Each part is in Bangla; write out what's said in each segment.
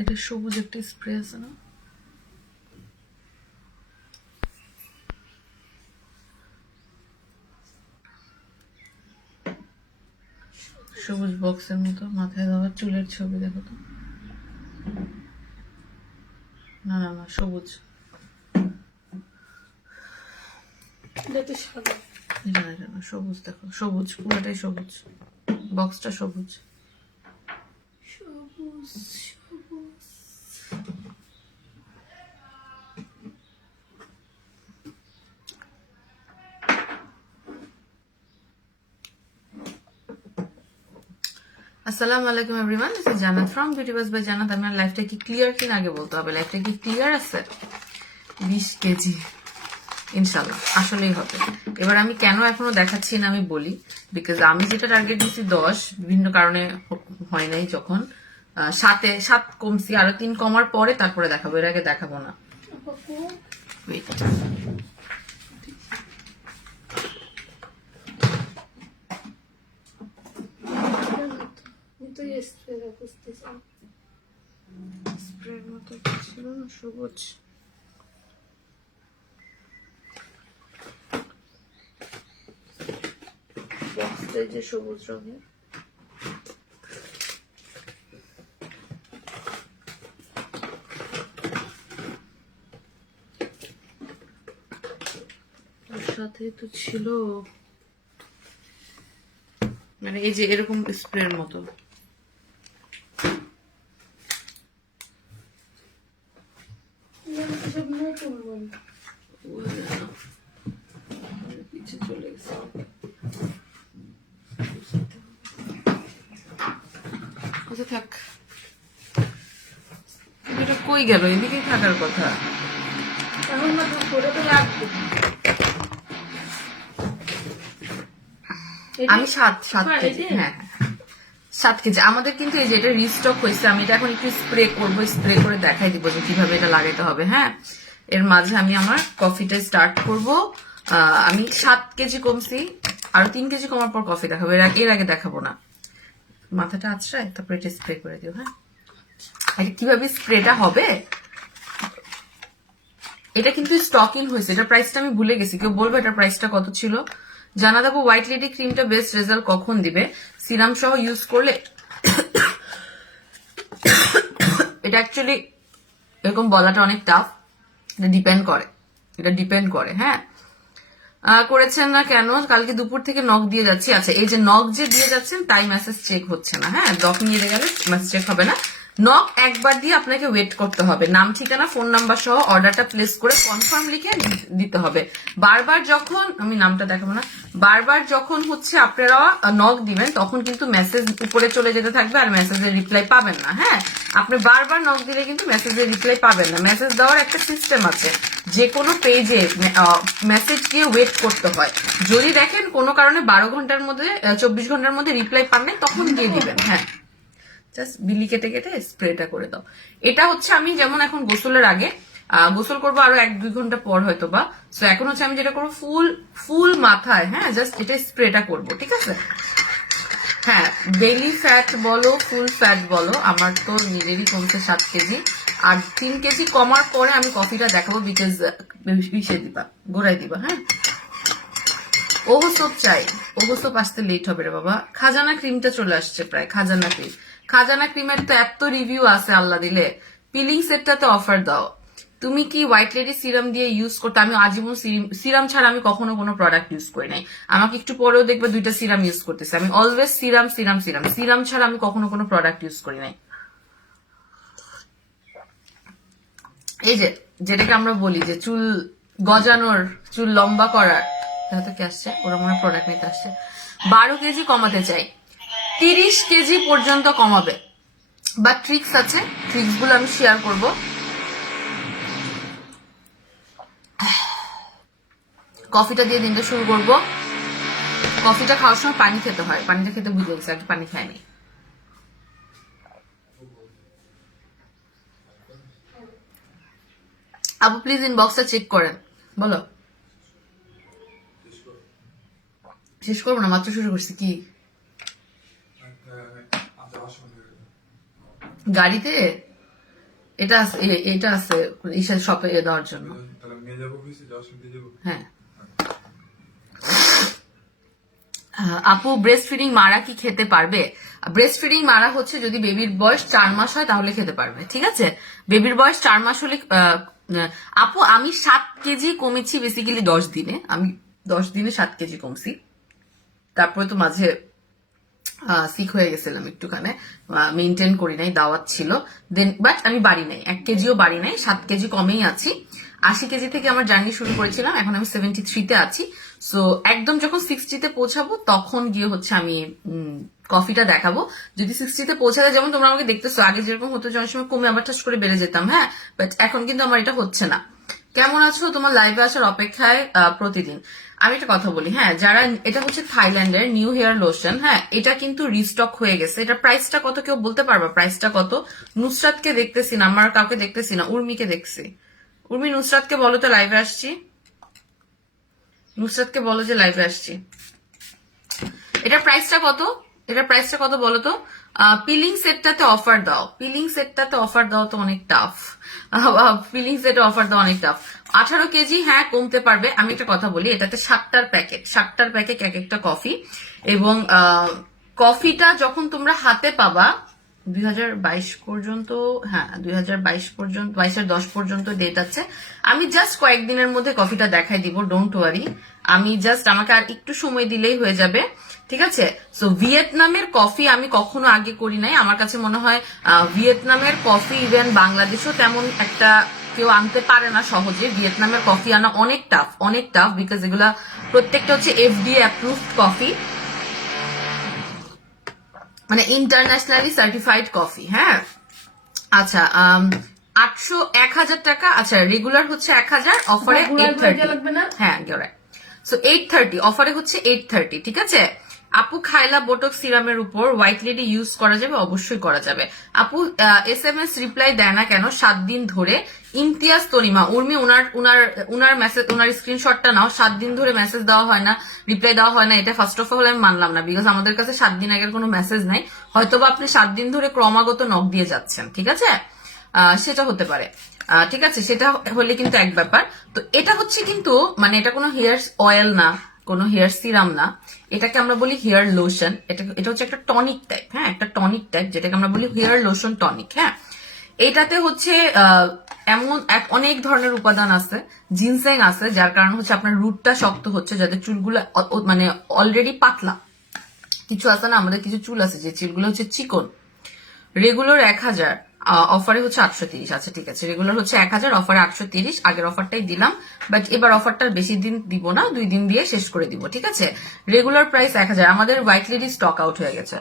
এটা সবুজ একটা স্প্রে আছে না, সবুজ বক্সের মতো মাথায় দেওয়া, চুলের ছবি দেখো তো। না না না, সবুজ। এটা না, সবুজ দেখো, সবুজ, পুরোটাই সবুজ, বক্সটা সবুজ। সবুজ সবুজ। আসসালামু আলাইকুম এভরিওয়ান, দিস ইজ জান্নাত ফ্রম বিউটি বাস বাই জান্নাত। আমার লাইফটা কি ক্লিয়ার কিনা আগে বলতে হবে, লাইফটা কি ক্লিয়ার আছে? 20 কেজি ইনশাল্লাহ আসলেই হবে। এবার আমি কেন এখনো দেখাচ্ছি না আমি বলি, বিকজ আমি যেটা টার্গেট দিচ্ছি 10, বিভিন্ন কারণে হয় নাই। যখন 7 কমছি, আরো 3 কমার পরে তারপরে দেখাবো, এর আগে দেখাবো না। ওয়েট, স্প্রের মতো ছিল না সবুজ, বক্সটাই যে সবুজ রঙের। তার সাথে তো ছিল মানে এই যে এরকম স্প্রের মতো, পিছে চলে গেছে। আচ্ছা থাক, এটা কই গেল? এদিকে থাকার কথা। আমি 7 কেজি, হ্যাঁ 7 কেজি আমাদের। কিন্তু এই যে এটা রিস্টক হয়েছে, আমি এটা এখন একটু স্প্রে করবো, স্প্রে করে দেখাই দিব যে কিভাবে এটা লাগাইতে হবে। হ্যাঁ, এর মাঝে আমি আমার কফিটা স্টার্ট করব। আমি 7 কেজি কমছি, আরো 3 কেজি কমার পর কফি দেখাবো, এর আগে দেখাবো না। মাথাটা আছড়ায় তারপর এটা স্প্রে করে দিও। হ্যাঁ, এটা কিভাবে স্প্রেটা হবে, এটা কিন্তু স্টকিং হয়েছে, এটা প্রাইসটা আমি ভুলে গেছি, কেউ বলবো এটা প্রাইসটা কত ছিল? জানা দেবো। হোয়াইট লেডি ক্রিমটা বেস্ট রেজাল্ট কখন দিবে? সিরাম সহ ইউজ করলে এটা অ্যাকচুয়ালি এরকম বলাটা অনেক টাফ, এটা ডিপেন্ড করে। হ্যাঁ, করেছেন না কেন? কালকে দুপুর থেকে নক দিয়ে যাচ্ছি। আচ্ছা, এই যে নক যে দিয়ে যাচ্ছেন তাই মেসেজ চেক হচ্ছে না। হ্যাঁ, নক নিয়ে গেলে মেসেজ চেক হবে না। নক একবার দিয়ে আপনাকে ওয়েট করতে হবে, নাম ঠিকানা ফোন নাম্বার সহ অর্ডারটা প্লেস করে কনফার্ম লিখে দিতে হবে। বারবার যখন আমি নামটা দেখাবো না, বারবার যখন হচ্ছে আপনারা নক দিবেন তখন কিন্তু মেসেজ উপরে চলে যেতে থাকবে আর মেসেজের রিপ্লাই পাবেন না। হ্যাঁ, আপনি বারবার নক দিলে কিন্তু মেসেজের রিপ্লাই পাবেন না। মেসেজ দেওয়ার একটা সিস্টেম আছে, যে কোনো পেজে মেসেজ দিয়ে ওয়েট করতে হয়। যদি দেখেন কোনো কারণে 12 ঘন্টার মধ্যে 24 ঘন্টার মধ্যে রিপ্লাই পান নাই, তখন দিয়ে দিবেন। হ্যাঁ, জাস্ট বিলি কেটে কেটে স্প্রেটা করে দাও। এটা হচ্ছে আমি যেমন এখন গোসলের আগে, গোসল করবো আরো 1-2 ঘন্টা পর হয়তো বা, সো এখন হচ্ছে আমি যেটা করবো ফুল মাথায়, হ্যাঁ জাস্ট এটা স্প্রেটা করবো, ঠিক আছে? হ্যাঁ, বেলি ফ্যাট বলো ফুল ফ্যাট বলো, আমার তো নিজেরই কমছে 7 কেজি, আর 3 কেজি কমার পরে আমি কফিটা দেখাবো, বিকজ বিষে দিবা, গোড়ায় দিবা। হ্যাঁ, ওহো সোপ চাই, ওহো সোপ আসতে লেট হবে রে বাবা। খাজানা ক্রিমটা চলে আসছে প্রায়, খাজানা ক্রিমের তো এত রিভিউ আছে আল্লাহ দিলে। পিলিং সেটটাতে অফার দাও। তুমি কি হোয়াইট লেডি সিরাম দিয়ে ইউজ করতে? আমি আজীবন সিরাম ছাড়া আমি কখনো কোনো প্রোডাক্ট ইউজ করি নাই। আমাকে একটু পরেও দেখবে 2টা সিরাম ইউজ করতেছে। আমি অলওয়েজ সিরাম ছাড়া আমি কখনো কোনো প্রোডাক্ট ইউজ করি নাই। এই যে যেটাকে আমরা বলি যে চুল গজানোর, চুল লম্বা করার, হয়তো কি আসছে, ওরা মনে প্রোডাক্ট নিতে আসছে। 12 কেজি কমাতে চাই, 30 কেজি পর্যন্ত কমাবে, বা ট্রিক্স আছে, ট্রিক্স গুলো আমি শেয়ার করবো। কফিটা দিয়ে দিনটা শুরু করব। কফিটা খাওয়ার সময় পানি খেতে হয়, পানিটা খেতে বুঝে গেছে, আর পানি খায়নি। আপু প্লিজ ইনবক্সটা চেক করেন, বলো। শেষ করবো না, মাত্র শুরু করছি। কি গাড়িতে? এটা আছে এটা আছে ঈশার শপে দেওয়ার জন্য। তাহলে নিয়ে যাবো অফিসে, যাওয়ার সময় দিয়ে যাবো। হ্যাঁ আপু ব্রেস্ট ফিডিং মারা কি খেতে পারবে? ব্রেস্ট ফিডিং মারা হচ্ছে যদি বেবির বয়স 4 মাস হয় তাহলে খেতে পারবে, ঠিক আছে? বেবির বয়স 4 মাস হলে আপু আমি 7 কেজি কমেছি বেসিক্যালি 10 দিনে, আমি 10 দিনে 7 কেজি কমছি। তারপরে তো মাঝে সিক হয়ে গেছিলাম একটুখানে, মেনটেন করি নাই, দাওয়াত ছিল, দেন বাট আমি বাড়ি নাই, 1 কেজিও বাড়ি নাই, 7 কেজি কমেই আছি। 80 কেজি থেকে আমার জার্নি শুরু করেছিলাম, এখন আমি 73-তে আছি। সো একদম যখন 60-তে পৌঁছাবো তখন গিয়ে হচ্ছে আমি কফিটা দেখাবো। যদি 60-তে পৌঁছাতে, যেমন তোমরা আমাকে দেখতেছো, আগে যেরকম হতো যে অনেক সময় কমে আবার ঠাস করে বেড়ে যেতাম, হ্যাঁ, বাট এখন কিন্তু আমার এটা হচ্ছে না। কেমন আছো? তোমার লাইভে আসার অপেক্ষায় প্রতিদিন। আমি একটা কথা বলি, হ্যাঁ, যারা, এটা হচ্ছে থাইল্যান্ডের নিউ হেয়ার লোশন, হ্যাঁ, এটা কিন্তু রিস্টক হয়ে গেছে। এটা প্রাইসটা কত কেউ বলতে পারবা? প্রাইসটা কত? নুসরাতকে দেখতেছি না, আমার কাউকে দেখতেছি না, উর্মিকে দেখছি। উর্মি নুসরাতকে বলো তো লাইভে আসছি, নুসরাতকে বলো যে লাইভে আসছি। এটার প্রাইসটা কত? এটার প্রাইসটা কত বলো তো? পিলিং সেটটাতে অফার দাও, পিলিং সেটটাতে অফার দাও তো অনেক টাফ, পিলিং সেটে অফার দাও অনেক টাফ। 18 কেজি হ্যাঁ কমতে পারবে। আমি একটা কথা বলি, এটাতে 7টার প্যাকেট, 7টার প্যাকেট এক একটা কফি, এবং কফিটা যখন তোমরা হাতে পাবা 2022 পর্যন্ত, হ্যাঁ 2022 পর্যন্ত, 22/10 পর্যন্ত ডেট আছে। আমি জাস্ট কয়েকদিনের মধ্যে কফিটা দেখাই দিব, ডোন্ট ওয়ারি। আমি জাস্ট, আমাকে আর একটু সময় দিলেই হয়ে যাবে, ঠিক আছে? সো ভিয়েতনামের কফি আমি কখনো আগে করি নাই, আমার কাছে মনে হয় ভিয়েতনামের কফি ইভেন বাংলাদেশও তেমন একটা কেউ আনতে পারে না সহজে। ভিয়েতনামের কফি আনা অনেক টাফ, অনেক টাফ, বিকজ এগুলা প্রত্যেকটা হচ্ছে FDA অ্যাপ্রুভড কফি, মানে ইন্টারন্যাশনালি সার্টিফাইড কফি, হ্যাঁ। আচ্ছা 1000 টাকা, আচ্ছা রেগুলার হচ্ছে 1000, অফারে 830 লাগবে না। হ্যাঁ সো 830 অফারে হচ্ছে 830, ঠিক আছে? আপু খায়লা বোটক সিরামের উপর হোয়াইট লেডি ইউজ করা যাবে? অবশ্যই করা যাবে। আপু SMS রিপ্লাই দেয় না কেন 7 দিন ধরে? ইমতিয়াজ তনিমা, উর্মি উনার মেসেজ, উনার স্ক্রিনশটটা নাও। 7 দিন ধরে মেসেজ দেওয়া হয় না, রিপ্লাই দেওয়া হয় না, এটা ফার্স্ট অফ অল আমি মানলাম না, বিকজ আমাদের কাছে 7 দিন আগের কোনো মেসেজ নাই। হয়তোবা আপনি 7 দিন ধরে ক্রমাগত নক দিয়ে যাচ্ছেন, ঠিক আছে? সেটা হতে পারে, ঠিক আছে? সেটা হলে কিন্তু এক ব্যাপার। তো এটা হচ্ছে কিন্তু, মানে এটা কোনো হেয়ার অয়েল না, কোনো হেয়ার সিরাম না, এটাকে আমরা বলি হেয়ার লোশন। এটা হচ্ছে একটা টনিক টাইপ, হ্যাঁ, একটা টনিক টাইপ, যেটাকে আমরা বলি হেয়ার লোশন টনিক, হ্যাঁ। এটাতে হচ্ছে এমন অনেক ধরনের উপাদান আছে, জিনসেং আছে, যার কারণ হচ্ছে আপনার রুটটা শক্ত হচ্ছে, যাতে চুলগুলো মানে অলরেডি পাতলা। কিছু আছে না, আমাদের কিছু চুল আছে যে চুলগুলো হচ্ছে চিকন। রেগুলার 1000, অফারে হচ্ছে 830। আচ্ছা ঠিক আছে, রেগুলার হচ্ছে 1000, অফারে 830। আগের অফারটাই দিলাম, বাট এবার অফারটা বেশি দিন দিব না, 2 দিন দিয়ে শেষ করে দিব, ঠিক আছে? Regular price 1000। আমাদের হোয়াইট লেডি স্টক আউট হয়ে গেছে।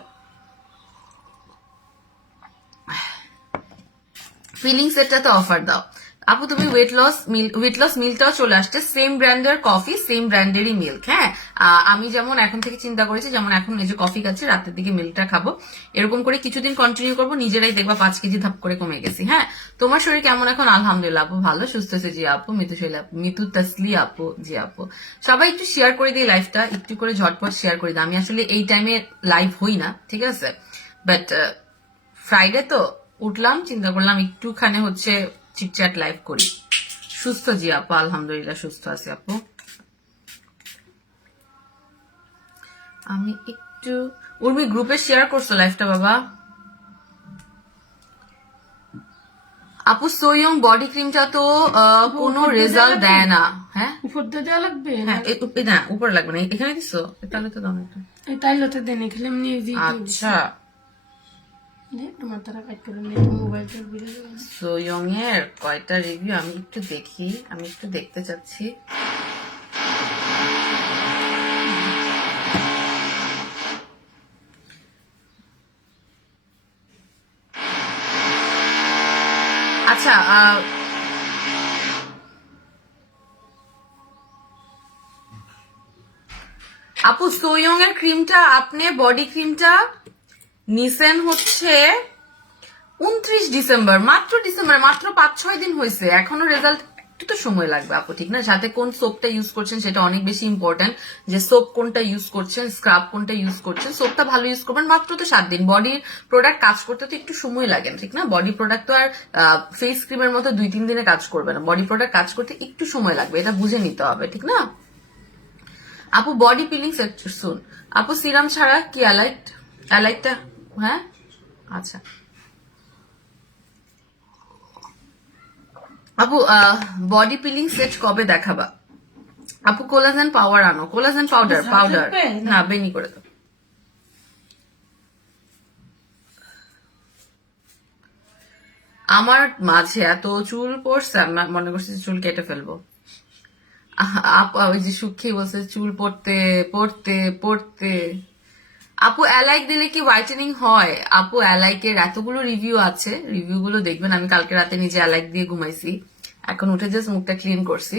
ফিলিং সেটটাতে অফার দাও। আপু তুমি ওয়েট লস মিল্কটাও চলে আসছে, সেম ব্র্যান্ডের কফি, সেম ব্র্যান্ডেরই মিল্ক, হ্যাঁ। আমি যেমন এখন থেকে চিন্তা করেছি, যেমন এখন এই যে কফি খাচ্ছি, রাতের দিকে মিল্কটা খাবো, এরকম করে কিছুদিন কন্টিনিউ করবো, নিজেরাই দেখবা 5 কেজি ধাপ করে কমে গেছি, হ্যাঁ। তোমার শরীর কেমন এখন? আলহামদুলিল্লাহ আপু, ভালো সুস্থ আছে, জি আপু। মিতুশৈল আপু, মিতু তাসলি আপু, জি আপু। সবাই একটু শেয়ার করে দিই লাইভটা, একটু করে ঝটপট শেয়ার করে দিই। আমি আসলে এই টাইমে লাইভ হই না, ঠিক আছে, বাট ফ্রাইডে তো উঠলাম, চিন্তা করলাম একটুখানে হচ্ছে চিটচ্যাট লাইভ করি। সুস্থ, জি আপু, আলহামদুলিল্লাহ সুস্থ আছি আপু। আমি একটু, উর্মি গ্রুপে শেয়ার করছো লাইভটা বাবা। আপু সোয়ং বডি ক্রিমটা তো কোনো রেজাল্ট দেয় না, হ্যাঁ। উপর দিয়ে দেওয়া লাগবে হ্যাঁ না, উপরে লাগবে না, এখানে দিছো, তাহলে তো দাম একটা। তাইলতে দেন, এখানে এমনি আচ্ছা তোমার তারা কাজ করে মোবাইলটা বিলে সোয়ং এর কয়টা রিভিউ আমি একটু দেখি, আমি একটু দেখতে চাচ্ছি। আচ্ছা আপু সোয়ং এর ক্রিমটা, আপনি বডি ক্রিমটা নিছেন হচ্ছে 29 ডিসেম্বর, মাত্র 5-6 দিন হয়েছে, এখনো রেজাল্ট একটু তো সময় লাগবে আপু, ঠিক না? সাথে কোন সোপটা ইউজ করছেন সেটা অনেক বেশি ইম্পর্টেন্ট, যে সোপ কোনটা ইউজ করছেন, স্ক্রাব কোনটা ইউজ করছেন। সোপটা ভালো ইউজ করবেন, মাত্র তো 7 দিন। বডির প্রোডাক্ট কাজ করতে তো একটু সময় লাগে, ঠিক না? বডি প্রোডাক্ট তো আর ফেস ক্রিমের মতো 2-3 দিনে কাজ করবে না, বডি প্রোডাক্ট কাজ করতে একটু সময় লাগবে, এটা বুঝে নিতে হবে, ঠিক না? আপু বডি পিলিং সেট শুন আপু, সিরাম ছাড়া কি অ্যালাইটটা? হ্যাঁ আচ্ছা আপু, বডি পিলিং সেট কবে দেখাবা? আপু কোলাজেন পাউডার আনো, কোলাজেন পাউডার না বেনি করে দাও। আমার মাঝে এত চুল পড়ছে, আমি মনে করছি যে চুল কেটে ফেলবো। আপু ওই যে সুখী বলছে চুল পড়তে পড়তে পড়তে। আপু অ্যালাইক দিলে কি হোয়াইটেনিং হয়? আপু অ্যালাইকের এতগুলো রিভিউ আছে, রিভিউ গুলো দেখবেন। আমি কালকে রাতে নিজে অ্যালাইক দিয়ে ঘুমাইছি, এখন উঠে জাস্ট মুখটা ক্লিন করছি।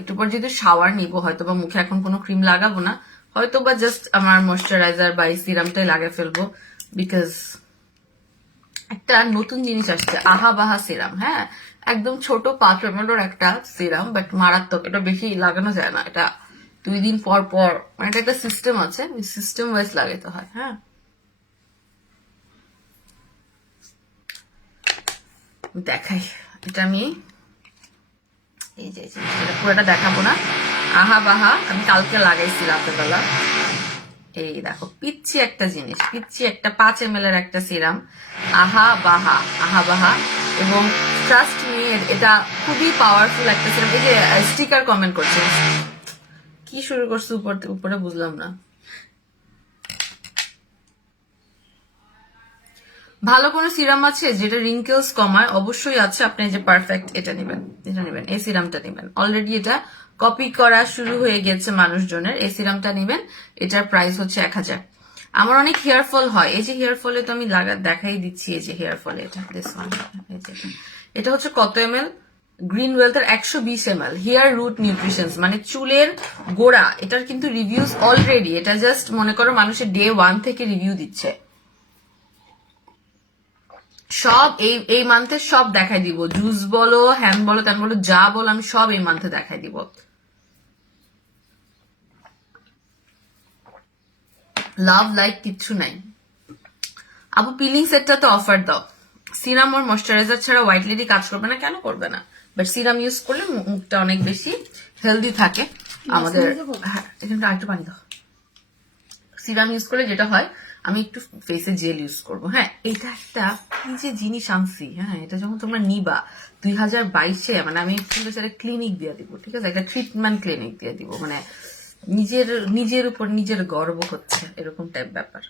একটু পর যদি শাওয়ার নিবো, হয়তো বা মুখে এখন কোনো ক্রিম লাগাবো না, হয়তো বা জাস্ট আমার ময়শ্চারাইজার বা সিরামটাই লাগিয়ে ফেলবো। বিকজ একটা নতুন জিনিস আসছে, আহা বাহা সিরাম। হ্যাঁ, একদম ছোট 5 ml একটা সিরাম, বাট মারাত্মক। এটা বেশি লাগানো যায় না, এটা 2 দিন পর পর, মানে এটা একটা সিস্টেম আছে, ওই সিস্টেম ওয়াইজ লাগাতে হয়। হ্যাঁ, দেখাই, এটা আমি এই যে এটা পুরোটা দেখাবো না। আহা বাহা আমি কালকে লাগাইছি রাতেবেলা। এই দেখো, পিচ্ছি একটা জিনিস, পিচ্ছি একটা 5 ml একটা সিরাম, আহা বাহা, আহা বাহা। এবং ট্রাস্ট মি, এটা খুবই পাওয়ারফুল একটা সিরাম। এই যে স্টিকার কমেন্ট করছে, কি শুরু করছে উপরে বুঝলাম না। ভালো কোনো সিরাম আছে যেটা রিঙ্কেলস কমায়? অবশ্যই আছে, আপনি যে পারফেক্ট এটা নেবেন, এই সিরামটা নেবেন। অলরেডি এটা কপি করা শুরু হয়ে গেছে মানুষজনের। এই সিরামটা নেবেন, এটার প্রাইস হচ্ছে 1000। আমার অনেক হেয়ার ফল হয়, এই যে হেয়ার ফলে তো আমি দেখাই দিচ্ছি, এই যে হেয়ার ফলে এটা দিস ওয়ান, এটা হচ্ছে কত ml? গ্রিন ওয়েলথের 120 ml হেয়ার রুট নিউট্রিশনস, মানে চুলের গোড়া। এটার কিন্তু রিভিউজ অলরেডি, এটা জাস্ট মনে করো মানুষের ডে 1 থেকে রিভিউ দিচ্ছে। সব এই মান্থে সব দেখাই দিব, জুস বলো, হ্যান বলো, ত্যান বলো, যা বলো, আমি সব এই মান্থে দেখাই দিব। লাভ লাইক কিচ্ছু নাই। আপু পিলিং সেটটা তো অফার দাও। সিরাম আর ময়শ্চারাইজার ছাড়া হোয়াইট লেডি কাজ করবে না, কেন করবে না? বাট সিরাম ইউজ করলে মুখটা অনেক বেশি হেলদি থাকে আমাদের। হ্যাঁ, এখানটা আরেকটু পানি দাও। সিরাম ইউজ করলে যেটা হয়, আমি একটু ফেসে জেল ইউজ করবো। হ্যাঁ, এটা একটা কি যে জিনিস আনছি। হ্যাঁ, এটা যখন তোমরা নিবা 2022-এ, মানে আমি ক্লিনিক দিয়ে দিব, ঠিক আছে? একটা ট্রিটমেন্ট ক্লিনিক দিয়ে দিব, মানে নিজের উপর নিজের গর্ব হচ্ছে, এরকম টাইপ ব্যাপার।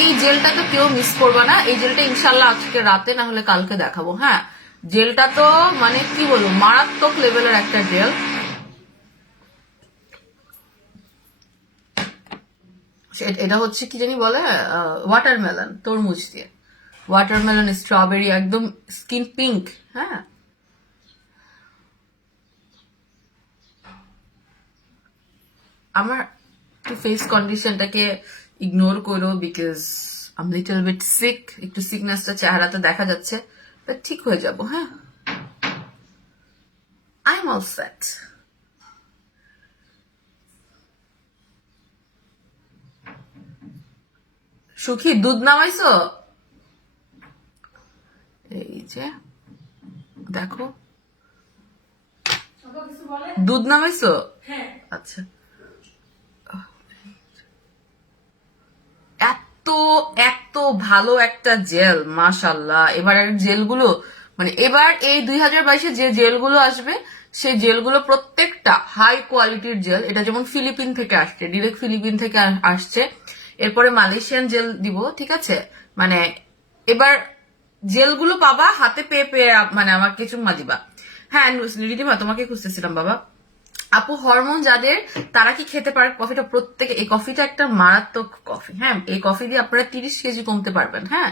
এই জেলটা তো কেউ মিস করবে না, এই জেলটা ইনশাল্লাহ আজকে রাতে না হলে কালকে দেখাবো। হ্যাঁ, জেলটা তো মানে কি বলবো, মারাত্মক লেভেলের একটা জেল। এটা হচ্ছে কি জানি বলে, ওয়াটারমেলন, তরমুজ দিয়ে, ওয়াটারমেলন স্ট্রবেরি, একদম স্কিন পিঙ্ক। হ্যাঁ, আমার ফেস কন্ডিশনটাকে ইগনোর করো, because I'm little bit sick, একটু সিকনেসটা চেহারাতে দেখা যাচ্ছে, বাট ঠিক হয়ে যাব। হ্যাঁ, আই এম অল সেট। সুখী দুধ নামাইছো? এই যে দেখো, দুধ নামাইছো? আচ্ছা, এত এত ভালো একটা জেল, মাশাল্লাহ। এবার জেলগুলো, মানে এবার এই 2022-এ যে জেলগুলো আসবে, সেই জেলগুলো প্রত্যেকটা হাই কোয়ালিটির জেল। এটা যেমন ফিলিপিন থেকে আসছে, ডিরেক্ট ফিলিপিন থেকে আসছে। এরপরে মালয়েশিয়ান জেল দিব, ঠিক আছে? মানে এবার জেলগুলো পাবা হাতে পেয়ে পেয়ে, মানে আমার কিছু মাজিবা। হ্যাঁ রিদিমা, তোমাকে খুঁজতেছিলাম বাবা। আপু হরমোন যাদের, তারা কি খেতে পারে কফিটা? প্রত্যেকে, এই কফিটা একটা মারাত্মক কফি। হ্যাঁ, এই কফি দিয়ে আপনারা 30 কেজি কমতে পারবেন। হ্যাঁ,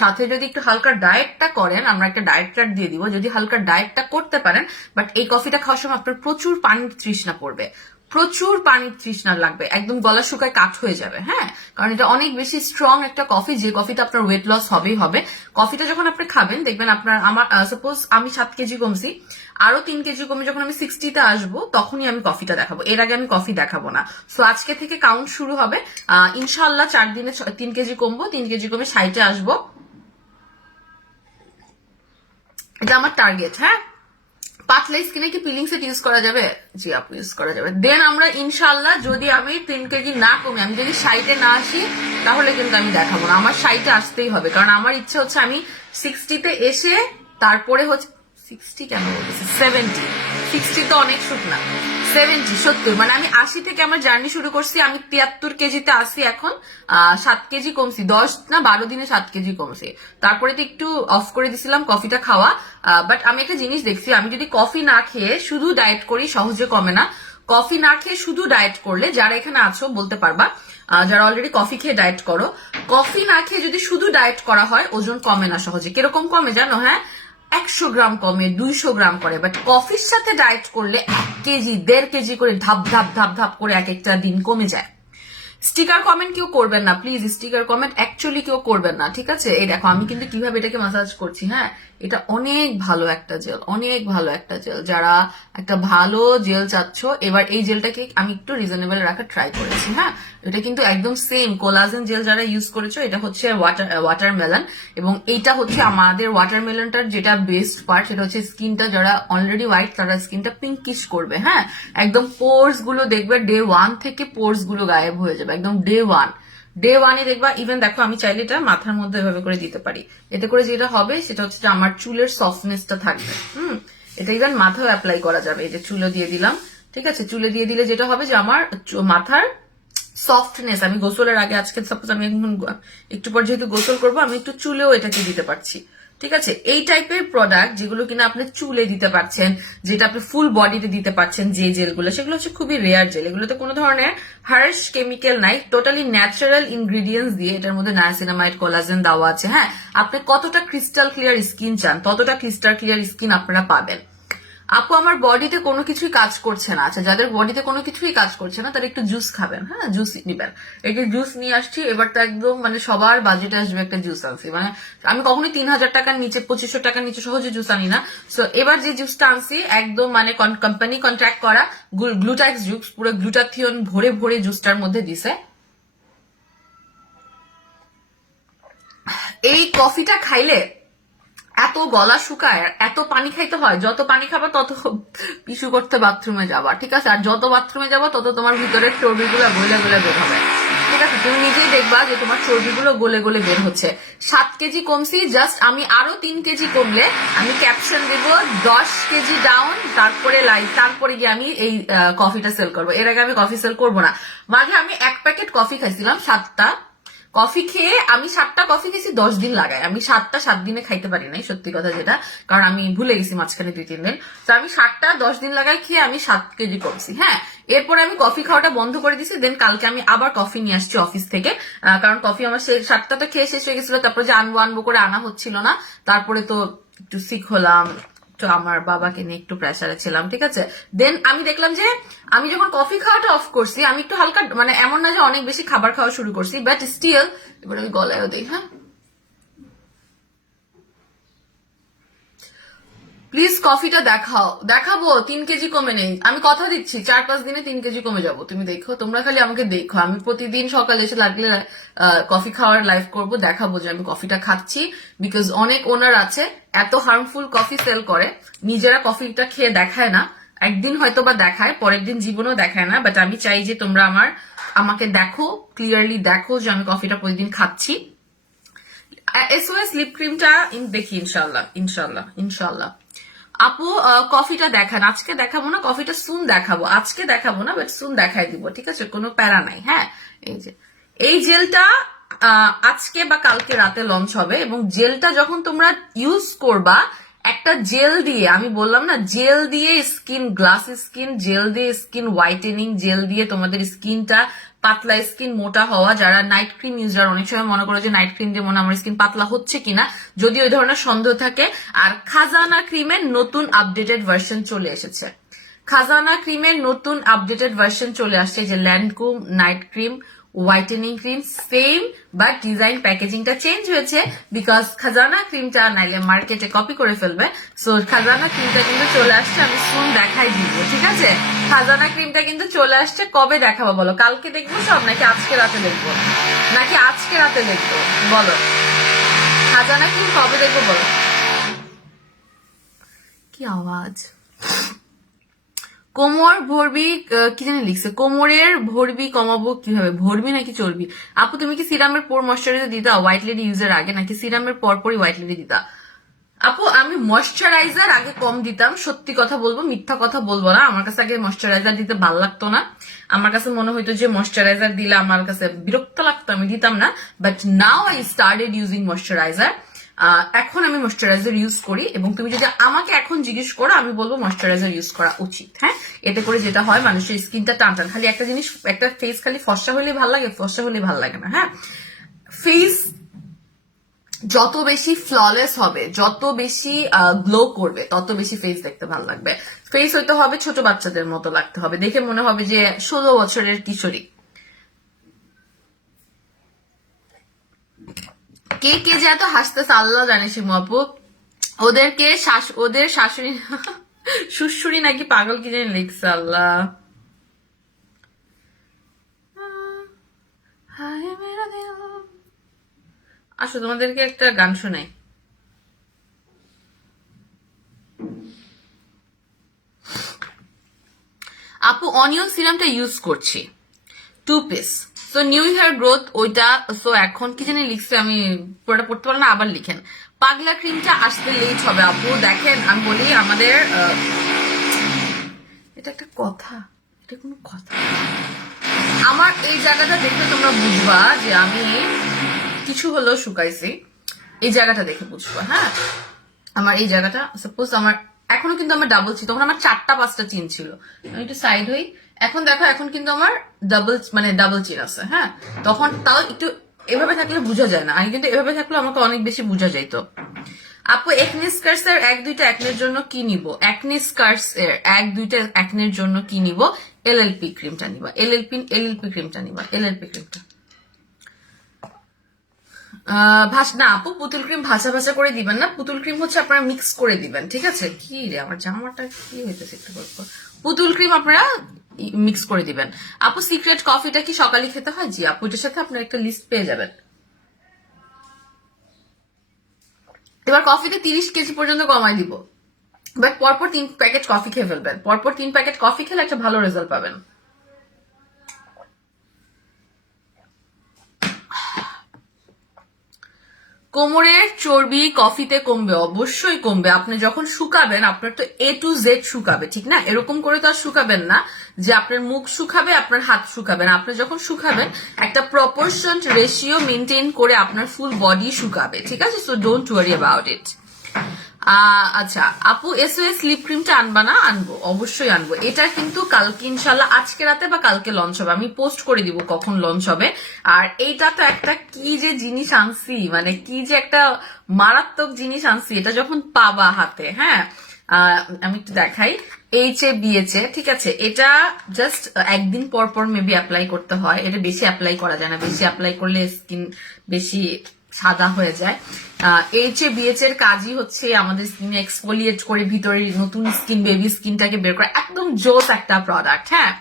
সাথে যদি একটু হালকা ডায়েটটা করেন, আমরা একটা ডায়েট চার্ট দিয়ে দিব, যদি হালকা ডায়েটটা করতে পারেন। বাট এই কফিটা খাওয়ার সময় আপনার প্রচুর পানির তৃষ্ণা পড়বে, প্রচুর পানির তৃষ্ণা লাগবে, একদম গলা শুকায় কাঠ হয়ে যাবে। হ্যাঁ, কারণ এটা অনেক বেশি স্ট্রং একটা কফি, যে কফিতে আপনার ওয়েট লস হবেই হবে। কফিটা যখন আপনি খাবেন দেখবেন আপনার, আমার সাপোজ আমি 7 কেজি কমছি, আরো 3 কেজি কমে যখন আমি 60-তে আসবো তখনই আমি কফিটা দেখাবো, এর আগে আমি কফি দেখাবো না। সো আজকে থেকে কাউন্ট শুরু হবে। ইনশাল্লাহ 4 দিনে 3 কেজি কমবো, 3 কেজি কমে 60-এ আসবো, এটা আমার টার্গেট। হ্যাঁ, পাতলা স্কিনে কি পিলিং সেট ইউজ করা যাবে? জি আপু, ইউজ করা যাবে। দেন আমরা ইনশাল্লাহ যদি আমি 3 কেজি না কমে, আমি যদি 60-এ না আসি, তাহলে কিন্তু আমি দেখাবো না। আমার 60-এ আসতেই হবে, কারণ আমার ইচ্ছে হচ্ছে আমি 60-তে এসে তারপরে হচ্ছে 60 কেন বলতেছি, 70, 60 তো অনেক শুক না, 70, 70, মানে আমি 80 থেকে আমার জার্নি শুরু করছি, আমি 73 কেজিতে আসি এখন। 7 কেজি কমছি, 10 না 12 দিনে 7 কেজি কমছি। তারপরে তো একটু অফ করে দিছিলাম কফিটা খাওয়া, বাট আমি একটা জিনিস দেখছি, আমি যদি কফি না খেয়ে শুধু ডায়েট করি সহজে কমে না। কফি না খেয়ে শুধু ডায়েট করলে, যারা এখানে আছো বলতে পারবা, যারা অলরেডি কফি খেয়ে ডায়েট করো, কফি না খেয়ে যদি শুধু ডায়েট করা হয় ওজন কমে না সহজে। কিরকম কমে জানো? হ্যাঁ, 100 গ্রাম কমে, 200 গ্রাম করে। বাট কফির সাথে ডায়েট করলে 1 কেজি 1.5 কেজি করে ধাপ ধাপ ধাপ ধাপ করে এক একটা দিন কমে যায়। স্টিকার কমেন্ট কেউ করবেন না প্লিজ, স্টিকার কমেন্ট অ্যাকচুয়ালি কেউ করবেন না, ঠিক আছে? এই দেখো আমি কিন্তু কিভাবে এটাকে মাসাজ করছি। হ্যাঁ, এটা অনেক ভালো একটা জেল, অনেক ভালো একটা জেল। যারা একটা ভালো জেল চাচ্ছ, এবার এই জেলটাকে আমি একটু রিজনেবল রাখার ট্রাই করেছি। হ্যাঁ, এটা কিন্তু একদম সেম কোলাজেন জেল যারা ইউজ করেছো, এটা হচ্ছে ওয়াটারমেলন, এবং এইটা হচ্ছে আমাদের ওয়াটারমেলনটার যেটা বেস্ট পার্ট, সেটা হচ্ছে স্কিনটা, যারা অলরেডি হোয়াইট তারা স্কিনটা পিঙ্কিশ করবে। হ্যাঁ, একদম পোর্স গুলো দেখবে ডে 1 থেকে পোর্স গুলো গায়েব হয়ে যাবে, একদম ডে 1 দেখবা। ইভেন দেখো আমি চাইলে এটা মাথার মধ্যে এভাবে করে দিতে পারি, এতে করে যেটা হবে সেটা হচ্ছে যে আমার চুলের সফটনেসটা থাকবে। এটা ইভেন মাথাও অ্যাপ্লাই করা যাবে। এই যে চুলে দিয়ে দিলাম, ঠিক আছে? চুলে দিয়ে দিলে যেটা হবে যে আমার মাথার সফটনেস, আমি গোসলের আগে, আজকে সাপোজ আমি একটু পর যেহেতু গোসল করবো, আমি একটু চুলেও এটাকে দিতে পারছি, ঠিক আছে? এই টাইপের প্রোডাক্ট যেগুলো কিনা আপনি চুলে দিতে পারছেন, যেটা আপনি ফুল বডিতে দিতে পারছেন, যে জেলগুলো, সেগুলো হচ্ছে খুবই রেয়ার জেল। এগুলোতে কোনো ধরনের হার্শ কেমিক্যাল নাই, টোটালি ন্যাচারাল ইনগ্রিডিয়েন্টস দিয়ে এটার মধ্যে নায়াসিনামাইড, কোলাজেন দেওয়া আছে। হ্যাঁ, আপনি কতটা ক্রিস্টাল ক্লিয়ার স্কিন চান, ততটা ক্রিস্টাল ক্লিয়ার স্কিন আপনারা পাবেন। আপু আমার বডিতে কোনো কিছুই কাজ করছে না, আচ্ছা যাদের বডিতে কোনো কিছুই কাজ করছে না তারা একটু জুস খাবেন। হ্যাঁ, জুস নিবেন। একটু জুস নিয়ে আসছি, এবার তো একদম মানে সবার বাজেটে আসবে একটা জুস আনছি। মানে আমি কখনোই 3000 টাকার নিচে, 2500 টাকার নিচে সহজে জুস আনি না। সো এবার যে জুসটা আনছি একদম মানে কোম্পানি কন্ট্রাক্ট করা গ্লুটাক্স জুস, পুরো গ্লুটাথিয়ন ভরে ভরে জুসটার মধ্যে দিছে। এই কফিটা খাইলে এত গলা শুকায়, এত পানি খাইতে হয়, যত পানি খাবা তত পিছু করতে বাথরুমে যাবা, ঠিক আছে? আর যত বাথরুমে যাবা তত তোমার ভিতরের চর্বিগুলো গলে গলে বের হবে, ঠিক আছে? তুমি নিজেই দেখবা যে তোমার চর্বিগুলো গলে গলে বের হচ্ছে। 7 কেজি কমছি, জাস্ট আমি আরো 3 কেজি কমলে আমি ক্যাপশন দেব 10 কেজি ডাউন, তারপরে লাইভ, তারপরে গিয়ে আমি এই কফিটা সেল করবো। এর আগে আমি কফি সেল করবো না। মাঝে আমি 1 প্যাকেট কফি খাইছিলাম, 7টা কফি খেয়ে, আমি 7টা কফি খেয়েছি 10 দিন লাগায়। আমি 7টা 7 দিনে খাইতে পারি নাই, সত্যি কথা যেটা, কারণ আমি ভুলে গেছি মাঝখানে 2-3 দিন। তো আমি 7টা 10 দিন লাগায় খেয়ে আমি 7 কেজি কমছি। হ্যাঁ, এরপরে আমি কফি খাওয়াটা বন্ধ করে দিছি। দেন কালকে আমি আবার কফি নিয়ে আসছি অফিস থেকে, কারণ কফি আমার 7টা তো খেয়ে শেষ হয়ে গেছিল। তারপরে যে আনবো করে আনা হচ্ছিল না। তারপরে তো একটু সিক হলাম, তো আমার বাবাকে নিয়ে একটু প্রেসারে ছিলাম, ঠিক আছে? দেন আমি দেখলাম যে আমি যখন কফি খাওয়াটা অফ করছি, আমি একটু হালকা, মানে এমন না যে অনেক বেশি খাবার খাওয়া শুরু করছি, বাট স্টিল, এবার আমি গলায়ও দিই। হ্যাঁ, প্লিজ কফিটা দেখাবো। 3 কেজি কমে নেই, আমি কথা দিচ্ছি 4-5 দিনে 3 কেজি কমে যাবো। তুমি দেখো, তোমরা খালি আমাকে দেখো। আমি প্রতিদিন সকালে এসে লাগলে কফি খাওয়ার লাইভ করব, দেখাবো যে আমি কফিটা খাচ্ছি। বিকজ অনেক ওনার আছে এত হার্মফুল কফি সেল করে, নিজেরা কফিটা খেয়ে দেখায় না। একদিন হয়তো বা দেখায়, পরের দিন জীবনেও দেখায় না। বাট আমি চাই যে তোমরা আমাকে দেখো, ক্লিয়ারলি দেখো যে আমি কফিটা প্রতিদিন খাচ্ছি। SOS লিপ ক্রিমটা দেখি ইনশাল্লাহ ইনশাল্লাহ ইনশাল্লাহ। আপু কফিটা দেখান। আজকে দেখাবো না, কফিটা সুন দেখাবো। আজকে দেখাবো না, বাট সুন দেখাই দিব, ঠিক আছে? কোনো প্যারা নাই। হ্যাঁ, এই যে এই জেলটা আজকে বা কালকে রাতে লঞ্চ হবে, এবং জেলটা যখন তোমরা ইউজ করবা, একটা জেল দিয়ে, আমি বললাম না, জেল দিয়ে স্কিন, গ্লাস স্কিন, জেল দিয়ে স্কিন হোয়াইটেনিং, জেল দিয়ে তোমাদের স্কিনটা পাতলা, স্কিন মোটা হওয়া। যারা নাইট ক্রিম ইউজার, অনেক সময় মনে করো যে নাইট ক্রিম দিয়ে মনে আমার স্কিন পাতলা হচ্ছে কিনা, যদি ওই ধরনের সন্দেহ থাকে। আর খাজানা ক্রিমের নতুন আপডেটেড ভার্সন চলে এসেছে। খাজানা ক্রিমের নতুন আপডেটেড ভার্সন চলে আসছে, যে Lancome night cream whitening cream same, but design প্যাকেজিংটা চেঞ্জ হয়েছে বিকজ খাজানা ক্রিমটা নাইলে মার্কেটে কপি করে ফেলবে। সো খাজানা ক্রিমটা কিন্তু চলে আসছে, আমি শুন দেখাই দিব, ঠিক আছে? খাজানা ক্রিমটা কিন্তু চলে আসছে, কবে দেখাবো বলো? কালকে দেখবো সব নাকি আজকে রাতে দেখবো? নাকি আজকে রাতে দেখবো বলো? খাজানা ক্রিম কবে দেখবো বলো? কি আওয়াজ? কোমর ভরবি কি জানি লিখছে, কোমরের ভরবি কমাবো কিভাবে? ভরবি নাকি চর্বি? আপু তুমি কি সিরামের পর ময়শ্চারাইজার দিতা হোয়াইট লেডি ইউজের আগে, নাকি সিরামের পর পরই হোয়াইট লেডি দিতা? আপু আমি ময়শ্চারাইজার আগে কম দিতাম, সত্যি কথা বলবো, মিথ্যা কথা বলবো না। আমার কাছে আগে ময়শ্চারাইজার দিতে ভালো লাগতো না, আমার কাছে মনে হইতো যে ময়শ্চারাইজার দিলে আমার কাছে বিরক্ত লাগতো, আমি দিতাম না। But now I started using moisturiser. এখন আমি ময়শ্চারাইজার ইউজ করি, এবং তুমি যদি আমাকে এখন জিজ্ঞেস করো আমি বলবো ময়শ্চারাইজার ইউজ করা উচিত। হ্যাঁ, এতে করে যেটা হয় মানুষের স্কিনটা টান টান, খালি একটা জিনিস, একটা ফেস খালি ফর্সা হলেই ভালো লাগে, ফর্সা হলেই ভালো লাগে না। হ্যাঁ, ফেস যত বেশি ফ্ললেস হবে, যত বেশি গ্লো করবে, তত বেশি ফেস দেখতে ভালো লাগবে। ফেস হইতে হবে ছোট বাচ্চাদের মতো লাগতে হবে, দেখে মনে হবে যে 16 বছরের কিশোরী। কে কে যে এত হাসতেছে আল্লাহ জানে শিমু আপু। ওদেরকে ওদের শাশুড়ি শ্বশুরি নাকি পাগল কি জানি লিখছে, আল্লাহ। আসো তোমাদেরকে একটা গান শোনাই। আপু অনিয়ন সিরামটা ইউজ করছি 2 piece. So new hair growth ওইটা। সো এখন কি জানি লিখছে, আমি পুরোটা পড়তে পারলাম না, আবার লিখেন। পাগলা ক্রিমটা আসতে লেট হবে আপু। দেখেন আমি বলি, আমাদের এটা একটা কথা, এটা কোনো কথা? আমার এই জায়গাটা দেখে তোমরা বুঝবা যে আমি কিছু হলেও শুকাইছি, এই জায়গাটা দেখে বুঝবা। হ্যাঁ, আমার এই জায়গাটা, সাপোজ আমার এখনো কিন্তু আমার ডাবল চিন, তখন আমার 4-5টা চিন ছিল, আমি একটু সাইড হই, এখন দেখো এখন কিন্তু আমার ডাবল চিন আছে। হ্যাঁ, তখন তাও একটু এভাবে থাকলে বোঝা যায় না, আমি কিন্তু এভাবে থাকলে আমাকে অনেক বেশি বোঝা যাইতো। আপু একনি স্কার্স এর 1-2টা একনের জন্য কি নিব? একনি স্কার্স এর 1-2টা একনের জন্য কি নিব? এলএলপি ক্রিমটা নিবা, এলএলপি ক্রিমটা নিবা, এলএলপি ক্রিমটা। না আপু, পুতুল ক্রিম ভাসা ভাসা করে দিবেন না, পুতুল ক্রিম হচ্ছে আপনারা মিক্স করে দিবেন, ঠিক আছে? কি রে আমার জামাটা কি হইতেছে একটু বলবো। পুতুল ক্রিম আপনারা মিক্স করে দিবেন। আপু সিক্রেট কফিটা কি সকালে খেতে হয়? জি আপু, এটার সাথে আপনার একটা লিস্ট পেয়ে যাবেন। এবার কফিতে 30 কেজি পর্যন্ত কমাই দিব, বাট পরপর 3 প্যাকেট কফি খেয়ে ফেলবেন। পরপর 3 প্যাকেট কফি খেলে একটা ভালো রেজাল্ট পাবেন। কোমরের চর্বি কফিতে কমবে? অবশ্যই কমবে। আপনি যখন শুকাবেন, আপনার তো A to Z শুকাবে, ঠিক না? এরকম করে তো আর শুকাবেন না যে আপনার মুখ শুকাবে, আপনার হাত শুকাবেন। আপনি যখন শুকাবেন একটা প্রপোর্শন রেশিও মেনটেন করে আপনার ফুল বডি শুকাবে, ঠিক আছে? So don't worry about it. আচ্ছা আপু, SOS লিপ ক্রিমটা আনবা না? আনবো, অবশ্যই আনবো। এটা কিন্তু কালকে ইনশাল্লাহ, আজকে রাতে বা কালকে লঞ্চ হবে, আমি পোস্ট করে দিব কখন লঞ্চ হবে। আর এইটা তো একটা কি যে জিনিস আনছি, মানে কি যে একটা মারাত্মক জিনিস আনছি, এটা যখন পাবা হাতে। হ্যাঁ, আমি একটু দেখাই। HA ঠিক আছে, এটা জাস্ট একদিন পর পর মেবি অ্যাপ্লাই করতে হয়, এটা বেশি অ্যাপ্লাই করা যায় না, বেশি অ্যাপ্লাই করলে স্কিন বেশি সাদা হয়ে যায়। HA এর কাজই হচ্ছে আমাদের স্কিনে এক্সফোলিয়েট করে ভিতরে নতুন স্কিন, বেবি স্কিনটাকে বের করে, একদম জোস একটা প্রোডাক্ট। হ্যাঁ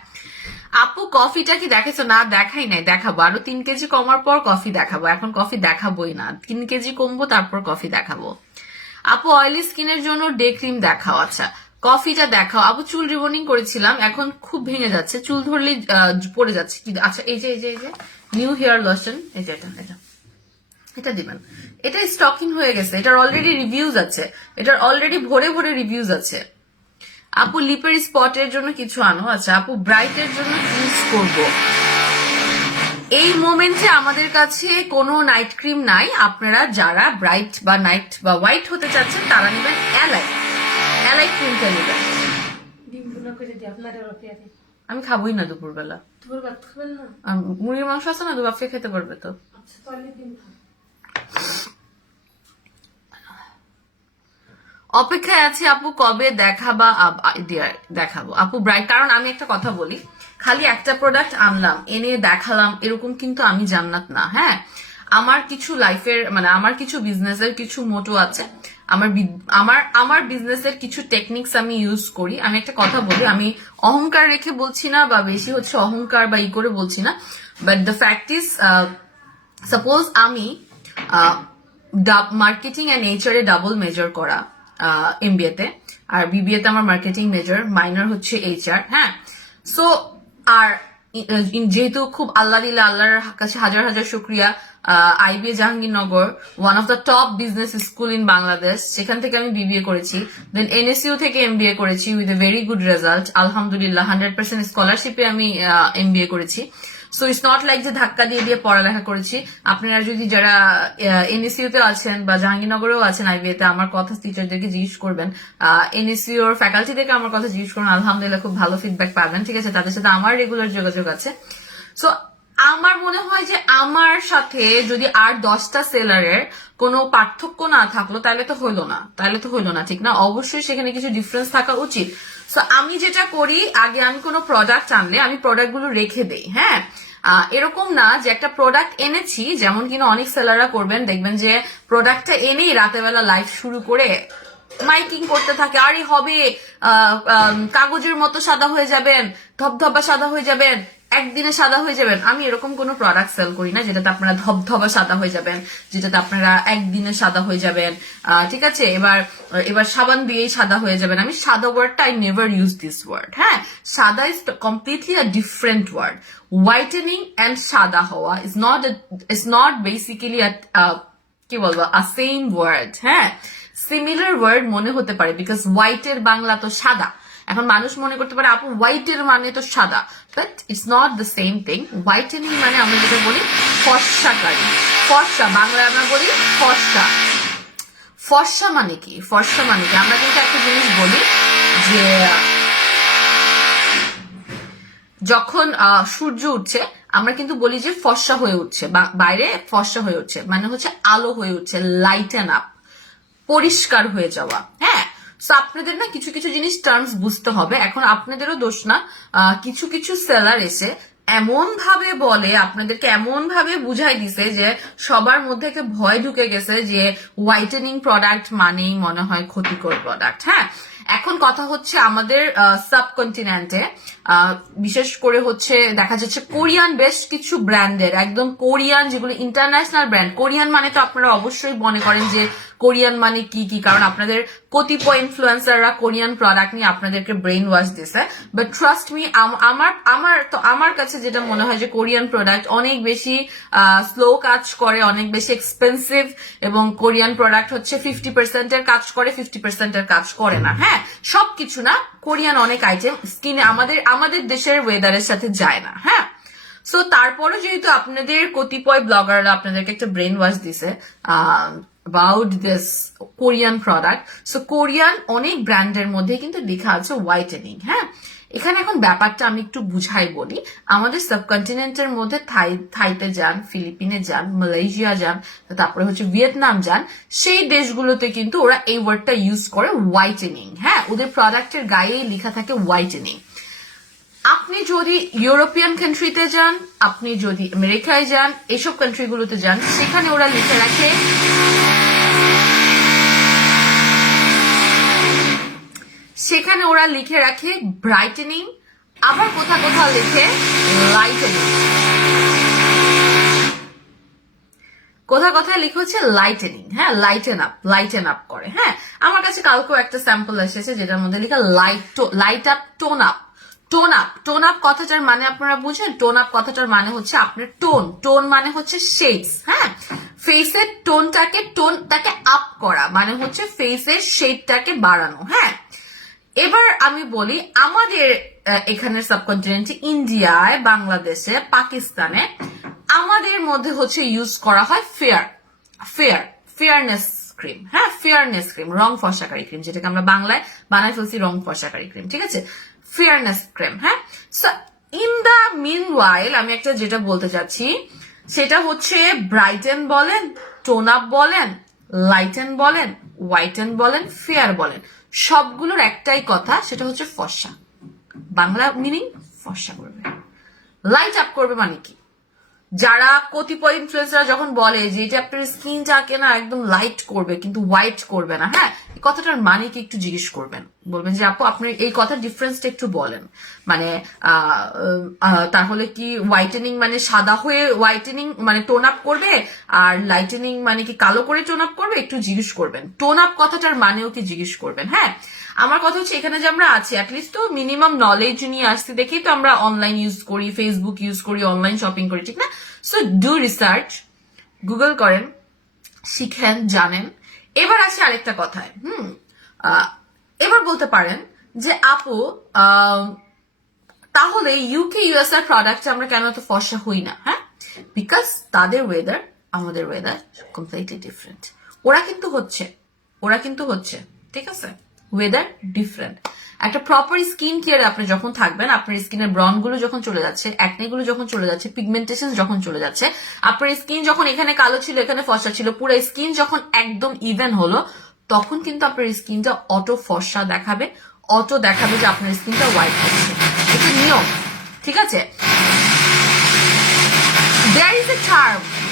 আপু, কফিটা কি দেখেছো? না দেখাই নাই, দেখাবো। আরো 3 কেজি কমার পর কফি দেখাবো, এখন কফি দেখাবোই না, 3 কেজি কমবো তারপর কফি দেখাবো। আপু অয়েলি স্কিনের জন্য ডে ক্রিম দেখাও। আচ্ছা কফিটা দেখাও। আপু চুল রিবনিং করেছিলাম, এখন খুব ভেঙে যাচ্ছে, চুল ধরলেই পড়ে যাচ্ছে। আচ্ছা এই যে নিউ হেয়ার লোশন, এই যে এটা দিবেন। এটা স্টকিং হয়ে গেছে, এটার অলরেডি রিভিউজ আছে, এটার অলরেডি ভরে ভরে রিভিউজ আছে। আপু লিপের স্পটের জন্য কিছু আনো। আচ্ছা আপু ব্রাইটের জন্য ইউজ করব। এই মোমেন্টে আমাদের কাছে কোনো নাইট ক্রিম নাই, আপনারা যারা ব্রাইট বা নাইট বা হোয়াইট হতে চাচ্ছেন তারা নেবেন এলাই ক্রিমটা নেবেন। আমি খাবোই না দুপুরবেলা, মুরগির মাংস আছে না, দুবাফে খেতে পারবে তো। অপেক্ষায় আছি আপু, কবে দেখাবা ডিয়ার? দেখাবো আপু ব্রাইট, কারণ আমি একটা কথা বলি, খালি একটা প্রোডাক্ট আনলাম এনে দেখালাম এরকম কিন্তু আমি জান্নাত না। হ্যাঁ, আমার কিছু লাইফের মানে আমার কিছু বিজনেসের কিছু মোটো আছে, আমার বিজনেসের কিছু টেকনিক্স আমি ইউজ করি। আমি একটা কথা বলি, আমি অহংকার রেখে বলছি না বা বেশি হচ্ছে অহংকার বা ই করে বলছি না, but the fact is suppose আমি মার্কেটিং অ্যান্ড এইচআর এ ডাবল মেজর করা এমবিএ তে, আর বিবিএ তে আমার মার্কেটিং মেজর, মাইনর হচ্ছে এইচআর। হ্যাঁ, সো আর যেহেতু খুব আল্লাহ দিল্লা, আল্লাহর কাছে হাজার হাজার শুক্রিয়া, IBA Jahangirnagar one of the top business school in Bangladesh, সেখান থেকে আমি বিবিএ করেছি। দেন এনএসইউ থেকে এমবিএ করেছি with a very good result, আলহামদুলিল্লাহ 100% স্কলারশিপে আমি এমবিএ করেছি। সো ইটস নট লাইক যে ধাক্কা দিয়ে দিয়ে পড়ালেখা করেছি। আপনারা যদি যারা এনএসইউ তে আছেন বা জাহাঙ্গীরনগরেও আছেন আইবিএ তে, আমার কথা টিচারদেরকে জিজ্ঞেস করবেন, এনএসইউ এর ফ্যাকাল্টি থেকে আমার কথা জিজ্ঞেস করবেন, আলহামদুলিল্লাহ খুব ভালো ফিডব্যাক পাবেন। ঠিক আছে, তাদের সাথে আমার রেগুলার যোগাযোগ আছে। সো আমার মনে হয় যে আমার সাথে যদি আর 10টা সেলারের কোনো পার্থক্য না থাকলো তাহলে তো হইলো না, ঠিক না? অবশ্যই সেখানে কিছু ডিফারেন্স থাকা উচিত। সো আমি যেটা করি, আগে আমি কোনো প্রোডাক্ট আনলে আমি প্রোডাক্টগুলো রেখে দেই। হ্যাঁ, এরকম না যে একটা প্রোডাক্ট এনেছি, যেমন কিনা অনেক সেলাররা করবেন, দেখবেন যে প্রোডাক্টটা এনেই রাতেবেলা লাইভ শুরু করে মাইকিং করতে থাকে, আরে হবে কাগজের মতো সাদা হয়ে যাবেন, ধবধবা সাদা হয়ে যাবেন, একদিনে সাদা হয়ে যাবেন। আমি এরকম কোনো প্রোডাক্ট সেল করি না যেটাতে আপনারা ধবধবা সাদা হয়ে যাবেন, যেটাতে আপনারা একদিনে সাদা হয়ে যাবেন। ঠিক আছে, এবার সাবান দিয়েই সাদা হয়ে যাবেন। আমি সাদা ওয়ার্ডটা I never use this word. হ্যাঁ, সাদা is completely a different word. Whitening and সাদা হওয়া ইজ নট বেসিক্যালি কি বলবো আ সেম ওয়ার্ড। হ্যাঁ, সিমিলার ওয়ার্ড মনে হতে পারে, বিকজ হোয়াইটের বাংলা তো সাদা। এখন মানুষ মনে করতে পারে আপু হোয়াইটের মানে তো সাদা, but it's not the same thing. Whitening মানে আমরা যেটা বলি ফর্সাকারী, ফর্সা বাংলায় আমরা বলি ফর্সা। ফর্সা মানে কি? ফর্সা মানে কি? আমরা কিন্তু একটা জিনিস বলি যে যখন সূর্য উঠছে আমরা কিন্তু বলি যে ফর্সা হয়ে উঠছে, বাইরে ফর্সা হয়ে উঠছে, মানে হচ্ছে আলো হয়ে উঠছে, লাইটেন আপ, পরিষ্কার হয়ে যাওয়া। হ্যাঁ, সো আপনাদের না কিছু কিছু জিনিস টার্মস বুঝতে হবে। এখন আপনাদেরও দোষ না, কিছু কিছু সেলার এসে এমন ভাবে বলে, আপনাদেরকে এমন ভাবে বুঝাই দিছে যে সবার মধ্যে একটা ভয় ঢুকে গেছে যে হোয়াইটেনিং প্রোডাক্ট মানেই মনে হয় ক্ষতিকর প্রোডাক্ট। হ্যাঁ, এখন কথা হচ্ছে আমাদের সাবকন্টিনেন্টে বিশেষ করে হচ্ছে দেখা যাচ্ছে কোরিয়ান বেশ কিছু ব্র্যান্ডের, একদম কোরিয়ান যেগুলো ইন্টারন্যাশনাল ব্র্যান্ড। কোরিয়ান মানে তো আপনারা অবশ্যই মনে করেন যে কোরিয়ান মানে কি কি, কারণ আপনাদের কতিপয় ইনফ্লুয়েন্সাররা কোরিয়ান প্রোডাক্ট নিয়ে আপনাদেরকে ব্রেন ওয়াশ দিছে। বাট ট্রাস্ট মি, আমার কাছে যেটা মনে হয় যে কোরিয়ান প্রোডাক্ট অনেক বেশি স্লো কাজ করে, অনেক বেশি এক্সপেন্সিভ, এবং কোরিয়ান প্রোডাক্ট হচ্ছে 50% এর কাজ করে, 50% এর কাজ করে না। হ্যাঁ, সবকিছু না, কোরিয়ান অনেক আইটেম স্কিনে আমাদের দেশের ওয়েদারের সাথে যায় না। হ্যাঁ, সো তারপরে যেহেতু আপনাদের কতিপয় ব্লগাররা আপনাদেরকে একটা ব্রেন ওয়াশ দিছে about this Korean product, so Korean অনেক ব্র্যান্ডের মধ্যে কিন্তু লেখা আছে হোয়াইটেনিং। হ্যাঁ, এখানে এখন ব্যাপারটা আমি একটু বুঝাই বলি। আমাদের সাবকন্টিনেন্টের মধ্যে থাইতে যান, ফিলিপিনে যান, মালয়েশিয়া যান, তারপরে হচ্ছে ভিয়েতনাম যান, সেই দেশগুলোতে কিন্তু ওরা এই ওয়ার্ডটা ইউজ করে হোয়াইটেনিং। হ্যাঁ, ওদের প্রোডাক্টের গায়েই লেখা থাকে হোয়াইটেনিং। আপনি যদি ইউরোপিয়ান কান্ট্রিতে যান, আপনি যদি আমেরিকায় যান, এইসব কান্ট্রিগুলোতে যান, সেখানে ওরা লিখে রাখে ব্রাইটেনিং, আবার কোথাও কোথাও লিখে লাইটেনিং, কোথাও কোথায় লিখে হচ্ছে লাইটেনিং। হ্যাঁ, লাইটেন আপ করে। হ্যাঁ, আমার কাছে কালকেও একটা স্যাম্পল এসেছে যেটার মধ্যে লেখা light up, tone up. Tone up কথাটার মানে আপনারা বুঝেন? টোন আপ কথাটার মানে হচ্ছে আপনার টোন মানে হচ্ছে শেডস। হ্যাঁ, ফেসের টোনটাকে আপ করা মানে হচ্ছে ফেসের শেডটাকে বাড়ানো। হ্যাঁ, এবার আমি বলি আমাদের এখানের সাবকন্টিনেন্টে, ইন্ডিয়ায়, বাংলাদেশে, পাকিস্তানে আমাদের মধ্যে হচ্ছে ইউজ করা হয় ফেয়ারনেস ক্রিম। হ্যাঁ, ফেয়ারনেস ক্রিম, রং ফর্সাকারী ক্রিম, যেটাকে আমরা বাংলায় বানাই ফেলছি রং ফর্সাকারী ক্রিম। ঠিক আছে, ফেয়ারনেস ক্রিম। হ্যাঁ, সো ইন দা মিন ওয়াইল আমি একটা যেটা বলতে চাচ্ছি সেটা হচ্ছে ব্রাইটেন বলেন, টোন আপ বলেন, লাইটেন বলেন, হোয়াইটেন বলেন, ফেয়ার বলেন, সবগুলোর একটাই কথা, সেটা হচ্ছে ফর্সা। বাংলা মিনিং ফর্সা করবে, লাইট আপ করবে। মানে কি, যারা কতিপয় ইনফ্লুয়েন্সার যখন বলে যে এটা আপনার স্কিনটাকে না একদম লাইট করবে কিন্তু হোয়াইট করবে না, হ্যাঁ, এই কথাটার মানে কি একটু জিজ্ঞেস করবেন, বলবেন যে আপু আপনার এই কথার ডিফারেন্সটা একটু বলেন। মানে তাহলে কি হোয়াইটেনিং মানে সাদা হয়ে হোয়াইটেনিং মানে টোন আপ করবে, আর লাইটেনিং মানে কি কালো করে টোন আপ করবে, একটু জিজ্ঞেস করবেন। টোন আপ কথাটার মানেও কি জিজ্ঞেস করবেন। হ্যাঁ, আমার কথা হচ্ছে এখানে যে আমরা আছি অ্যাটলিস্ট তো মিনিমাম নলেজ নিয়ে আসছি দেখেই তো আমরা অনলাইন ইউজ করি, ফেসবুক ইউজ করি, অনলাইন শপিং করি, ঠিক না? সো ডু রিসার্চ, গুগল করেন, শিখেন, জানেন। এবার আসি আরেকটা কথায়। এবার বলতে পারেন যে আপু তাহলে ইউকে ইউএসএ প্রোডাক্ট আমরা কেন এত ফর্সা হই না? হ্যাঁ, বিকজ তাদের ওয়েদার আমাদের ওয়েদার কমপ্লিটলি ডিফারেন্ট। ওরা কিন্তু হচ্ছে ঠিক আছে, ওয়েদার ডিফারেন্ট। একটা প্রপার স্কিন কেয়ার আপনি যখন থাকবেন, আপনার স্কিনের ব্রন গুলো যখন চলে যাচ্ছে, অ্যাকনে গুলো যখন চলে যাচ্ছে, পিগমেন্টেশন যখন চলে যাচ্ছে, আপনার স্কিন যখন এখানে কালো ছিল এখানে ফর্সা ছিল, পুরো স্কিন যখন একদম ইভেন হলো, তখন কিন্তু আপনার স্কিনটা অটো ফর্সা দেখাবে, অটো দেখাবে যে আপনার স্কিনটা হোয়াইট হচ্ছে। এটা নিয়ম, ঠিক আছে?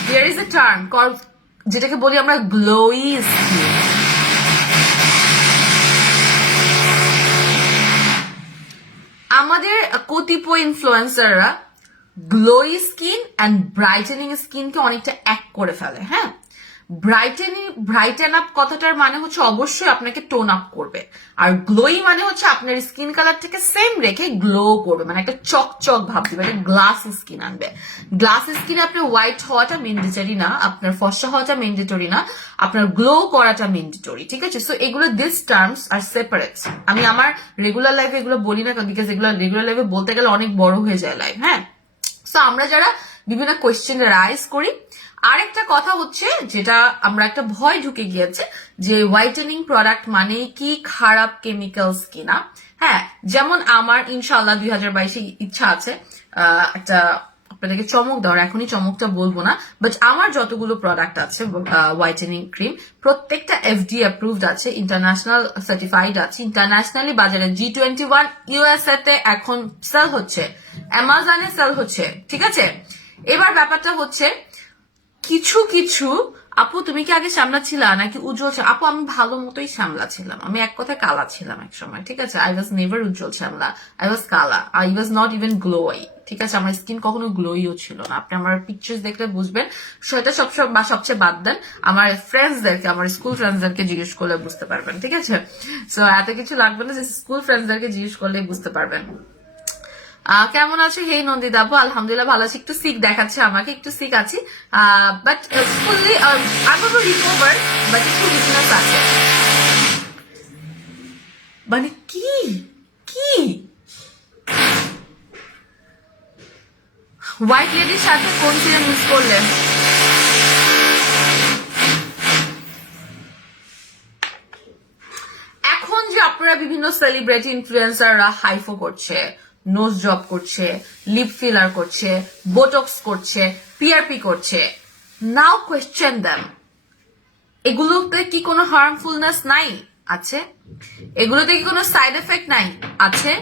there is a term called, যেটাকে বলি আমরা গ্লোই স্কিন। আমাদের কতিপয় ইনফ্লুয়েন্সাররা গ্লোই স্কিন অ্যান্ড ব্রাইটেনিং স্কিনকে অনেকটা এক করে ফেলে। হ্যাঁ, ব্রাইটেন আপ কথাটার মানে হচ্ছে অবশ্যই আপনাকে টোন আপ করবে, আর গ্লোই মানে হচ্ছে আপনার স্কিন কালারটাকে সেম রেখে গ্লো করবে, মানে একটা চকচক ভাব দিবে, একটা গ্লাস স্কিন আনবে। গ্লাস স্কিনে আপনার হোয়াইট হওয়াটা ম্যান্ডেটরি না, আপনার ফর্সা হওয়াটা ম্যান্ডেটরি না, আপনার গ্লো করাটা ম্যান্ডেটরি, ঠিক আছে? সো এগুলো দিস টার্মস আর সেপারেট। আমি আমার রেগুলার লাইফে এগুলো বলি না, বিকজ এগুলো রেগুলার লাইফে বলতে গেলে অনেক বড় হয়ে যায় লাইফ। হ্যাঁ, সো আমরা যারা বিভিন্ন কোয়েশ্চেন রাইজ করি, আরেকটা কথা হচ্ছে যেটা আমরা একটা ভয় ঢুকে গিয়েছে যে হোয়াইটেনিং প্রোডাক্ট মানে কি খারাপ কেমিক্যালস কিনা। হ্যাঁ, যেমন আমার ইনশাআল্লাহ 2022 ইচ্ছা আছে একটা আপনাদেরকে চমক দেওয়ার, এখনই চমকটা বলবো না, বাট আমার যতগুলো প্রোডাক্ট আছে হোয়াইটেনিং ক্রিম প্রত্যেকটা এফডি অ্যাপ্রুভড আছে, ইন্টারন্যাশনাল সার্টিফাইড আছে, ইন্টারন্যাশনালি বাজারে G21 ইউএসএ তে এখন সেল হচ্ছে, অ্যামাজনে সেল হচ্ছে, ঠিক আছে? এবার ব্যাপারটা হচ্ছে কিছু আপু তুমি কি আগে সামলাছিলা নাকি উজ্জ্বল? আপু আমি ভালো মতোই সামলাছিলাম, আমি এক কথায় কালা ছিলাম এক সময়, ঠিক আছে? আই ওয়াজ নেভার উজ্জ্বল শ্যামলা, আই ওয়াজ কালা, I was not even glowy, ঠিক আছে? আমার স্কিন কখনো গ্লোইও ছিল না। আপনি আমার পিকচার্স দেখলে বুঝবেন। সেটা সবচেয়ে বাদ দেন, আমার ফ্রেন্ডসদেরকে, আমার স্কুল ফ্রেন্ডসদেরকে জিজ্ঞেস করলে বুঝতে পারবেন, ঠিক আছে? সো এত কিছু লাগবে না, যে স্কুল ফ্রেন্ডসদেরকে জিজ্ঞেস করলে বুঝতে পারবেন। কেমন আছে? হেই নন্দিতা আপু, আলহামদুলিল্লাহ ভালো আছি, একটু সিক দেখাচ্ছে আমাকে, একটু সিক আছি, but fully I will recover, but একটু উইকনেস আছে। মানে কি কি হোয়াইট লেডির সাথে কোন সিরাম ইউজ করলে? এখন যে আপনারা বিভিন্ন সেলিব্রিটি ইনফ্লুয়েন্সাররা হাইফো করছে, নোজ জব করছে, লিপ ফিলার করছে, বোটক্স করছে, পিআরপি করছে, নাও কোয়েশ্চেন দেম, এগুলোতে কি কোনো হার্মফুলনেস নাই? আছে। এগুলোতে কি কোনো সাইড এফেক্ট নাই? আছে।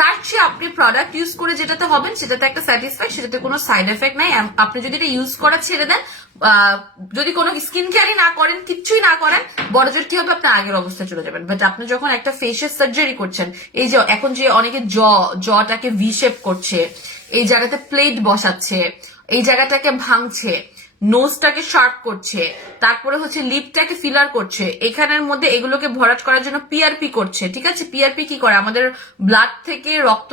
তার চেয়ে আপনি প্রোডাক্ট ইউজ করে যেটাতে হবেন সেটাতে একটা স্যাটিসফাই, সেটাতে কোনো সাইড এফেক্ট নাই। আপনি যদি এটা ইউজ করা ছেড়ে দেন, যদি কোনো স্কিন কেয়ারই না করেন, কিচ্ছুই না করেন, বড়জোর কি হবে? আপনি আগের অবস্থায় চলে যাবেন। বাট আপনি যখন একটা ফেসিয়াল সার্জারি করছেন, এই যে এখন যে অনেকে জটাকে ভি শেপ করছে, এই জায়গাতে প্লেট বসাচ্ছে, এই জায়গাটাকে ভাঙছে, নোজটাকে শার্প করছে, তারপরে হচ্ছে লিপটাকে ফিলার করছে, এখানের মধ্যে এগুলোকে ভরাট করার জন্য পিআরপি করছে, ঠিক আছে? পিআরপি কি করে? আমাদের ব্লাড থেকে রক্ত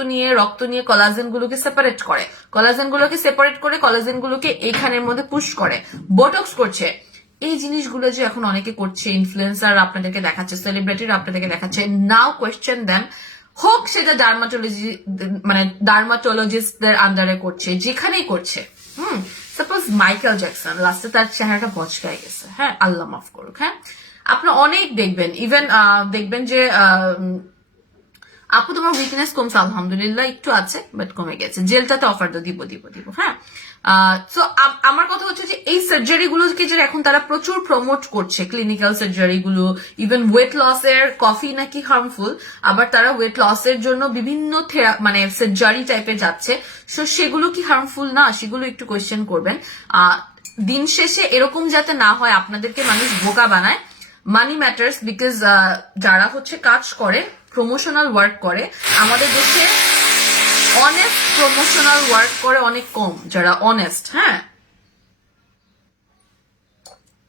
নিয়ে কলাজেন গুলোকে সেপারেট করে, কলাজেন গুলোকে এখানের মধ্যে পুশ করে, বোটক্স করছে। এই জিনিসগুলো যে এখন অনেকে করছে, ইনফ্লুয়েন্সার আপনাদেরকে দেখাচ্ছে, সেলিব্রিটিরা আপনাদেরকে দেখাচ্ছে, নাও কোয়েশ্চেন দেম, হোক সেটা ডার্মাটোলজিস্টদের আন্ডারে করছে, যেখানেই করছে। সাপোজ মাইকেল জ্যাকসন লাস্টে তার চেহারাটা বচকায় গেছে, হ্যাঁ, আল্লাহ মাফ করুক। হ্যাঁ, আপনি অনেক দেখবেন, ইভেন দেখবেন যে আপু তোমার উইকনেস কমছে, আলহামদুলিল্লাহ একটু আছে বাট কমে গেছে, জেলটাতে অফার দিব। হ্যাঁ, সো আমার কথা হচ্ছে যে এই সার্জারি গুলোকে যে এখন তারা প্রচুর প্রমোট করছে, ক্লিনিক্যাল সার্জারি গুলো, ইভেন ওয়েট লস এর কফি নাকি হার্মফুল, আবার তারা ওয়েট লস এর জন্য বিভিন্ন মানে সার্জারি টাইপের যাচ্ছে। সো সেগুলো কি হার্মফুল না, সেগুলো একটু কোয়েশ্চেন করবেন। দিন শেষে এরকম যাতে না হয় আপনাদেরকে মানুষ বোকা বানায়। মানি ম্যাটার্স, বিকজ যারা হচ্ছে কাজ করে, প্রমোশনাল ওয়ার্ক করে আমাদের দেশে, অনেস্ট প্রমোশনাল ওয়ার্ক করে অনেক কম, যারা অনেস্ট। হ্যাঁ,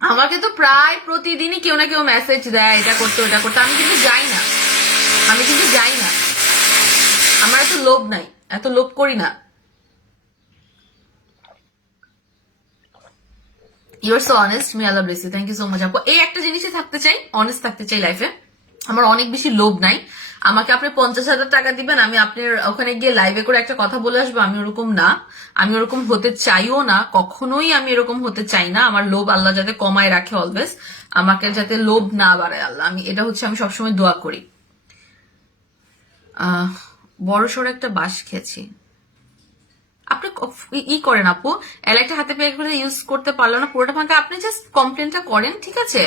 আমাকে তো প্রায় প্রতিদিনই কেউ না কেউ মেসেজ দেয় এটা করতে ওটা করতে, আমি কিন্তু যাই না, আমার এত লোভ নাই, এত লোভ করি না। You're so honest, may Allah bless you, thank you so much আপু। এই একটা জিনিসই থাকতে চাই, অনেস্ট থাকতে চাই লাইফে। আমার অনেক বেশি লোভ নাই। আমাকে আপনি 50,000 টাকা দিবেন, আমি আপনার ওখানে গিয়ে লাইভে করে একটা কথা বলে আসবো, আমি ওরকম না, আমি ওরকম হতে চাইও না, কখনোই আমি এরকম হতে চাই না। আমার লোভ আল্লাহ যাতে কমায় রাখে অলওয়েজ, আমাকে যাতে লোভ না বাড়ায় আল্লাহ, আমি এটা হচ্ছে আমি সবসময় দোয়া করি। বড় সড়ো একটা বাঁশ খেয়েছি। আপনি ই করেন আপু, এলাইটা হাতে পেয়ে করে ইউজ করতে পারলো না, পুরোটা ফাঁকা, আপনি জাস্ট কমপ্লেনটা করেন, ঠিক আছে?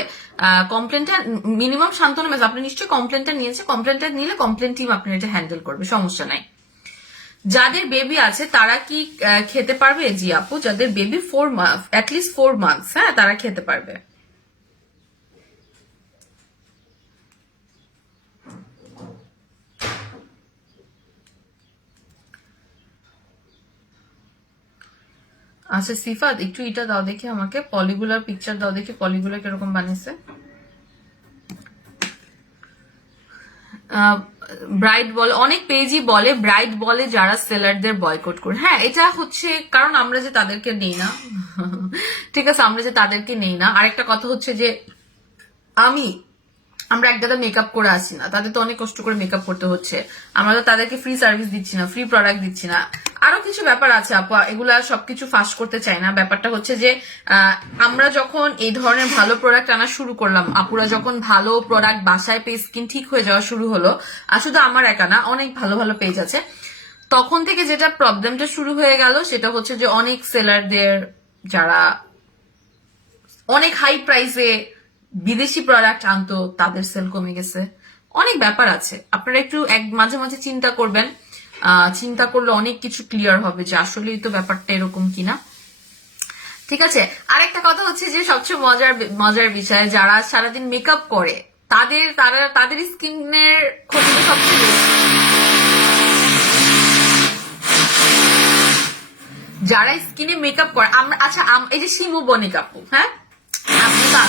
কমপ্লেনটা মিনিমাম শান্তনু মেস, আপনি নিশ্চয়ই কমপ্লেনটা নিয়েছে, কমপ্লেনটা নিলে কমপ্লেন টিম আপনার এটা হ্যান্ডেল করবে, সমস্যা নাই। যাদের বেবি আছে তারা কি খেতে পারবে? জি আপু, যাদের বেবি 4 মান্থ, অ্যাটলিস্ট 4 মান্থস, হ্যাঁ, তারা খেতে পারবে। আচ্ছা সিফাত, একটু এটা দাও দেখি আমাকে, পলিগুলার পিকচার দাও দেখি, পলিগুলার কিরকম বানিয়েছে। ব্রাইট বলে, অনেক পেজই বলে ব্রাইট বলে যারা সেলারদের বয়কট করে। হ্যাঁ, এটা হচ্ছে কারণ আমরা যে তাদেরকে নেই না ঠিক আছে, আমরা যে তাদেরকে নেই না। আরেকটা কথা হচ্ছে যে আমরা একদাদা মেকআপ করে আসি না, তাদের তো অনেক কষ্ট করে মেকআপ করতে হচ্ছে, আমরা তো তাদেরকে ফ্রি সার্ভিস দিচ্ছি না, ফ্রি প্রোডাক্ট দিচ্ছি না, আরো কিছু ব্যাপার আছে আপা, এগুলা সবকিছু ফাঁস করতে চাই না। ব্যাপারটা হচ্ছে যে আমরা যখন এই ধরনের ভালো প্রোডাক্ট আনা শুরু করলাম, আপুরা যখন ভালো প্রোডাক্ট বাসায় পেয়ে স্কিন ঠিক হয়ে যাওয়া শুরু হলো, আর শুধু আমার একা না, অনেক ভালো ভালো পেজ আছে, তখন থেকে যেটা প্রবলেমটা শুরু হয়ে গেল সেটা হচ্ছে যে অনেক সেলারদের যারা অনেক হাই প্রাইসে বিদেশি প্রোডাক্ট আনতো তাদের সেল কমে গেছে, অনেক ব্যাপার আছে। আপনারা একটু মাঝে মাঝে চিন্তা করবেন, চিন্তা করলে অনেক কিছু ক্লিয়ার হবে যে আসলেই তো ব্যাপারটা এরকম কিনা, ঠিক আছে? আরেকটা কথা হচ্ছে যে সবচেয়ে মজার বিষয়, যারা সারাদিন মেকআপ করে তাদের স্কিনের ক্ষতি সবচেয়ে বেশি। যারা স্কিনে মেকআপ করে, আমরা আচ্ছা এই যে শিমু বনিক আপু, হ্যাঁ, আপনি তো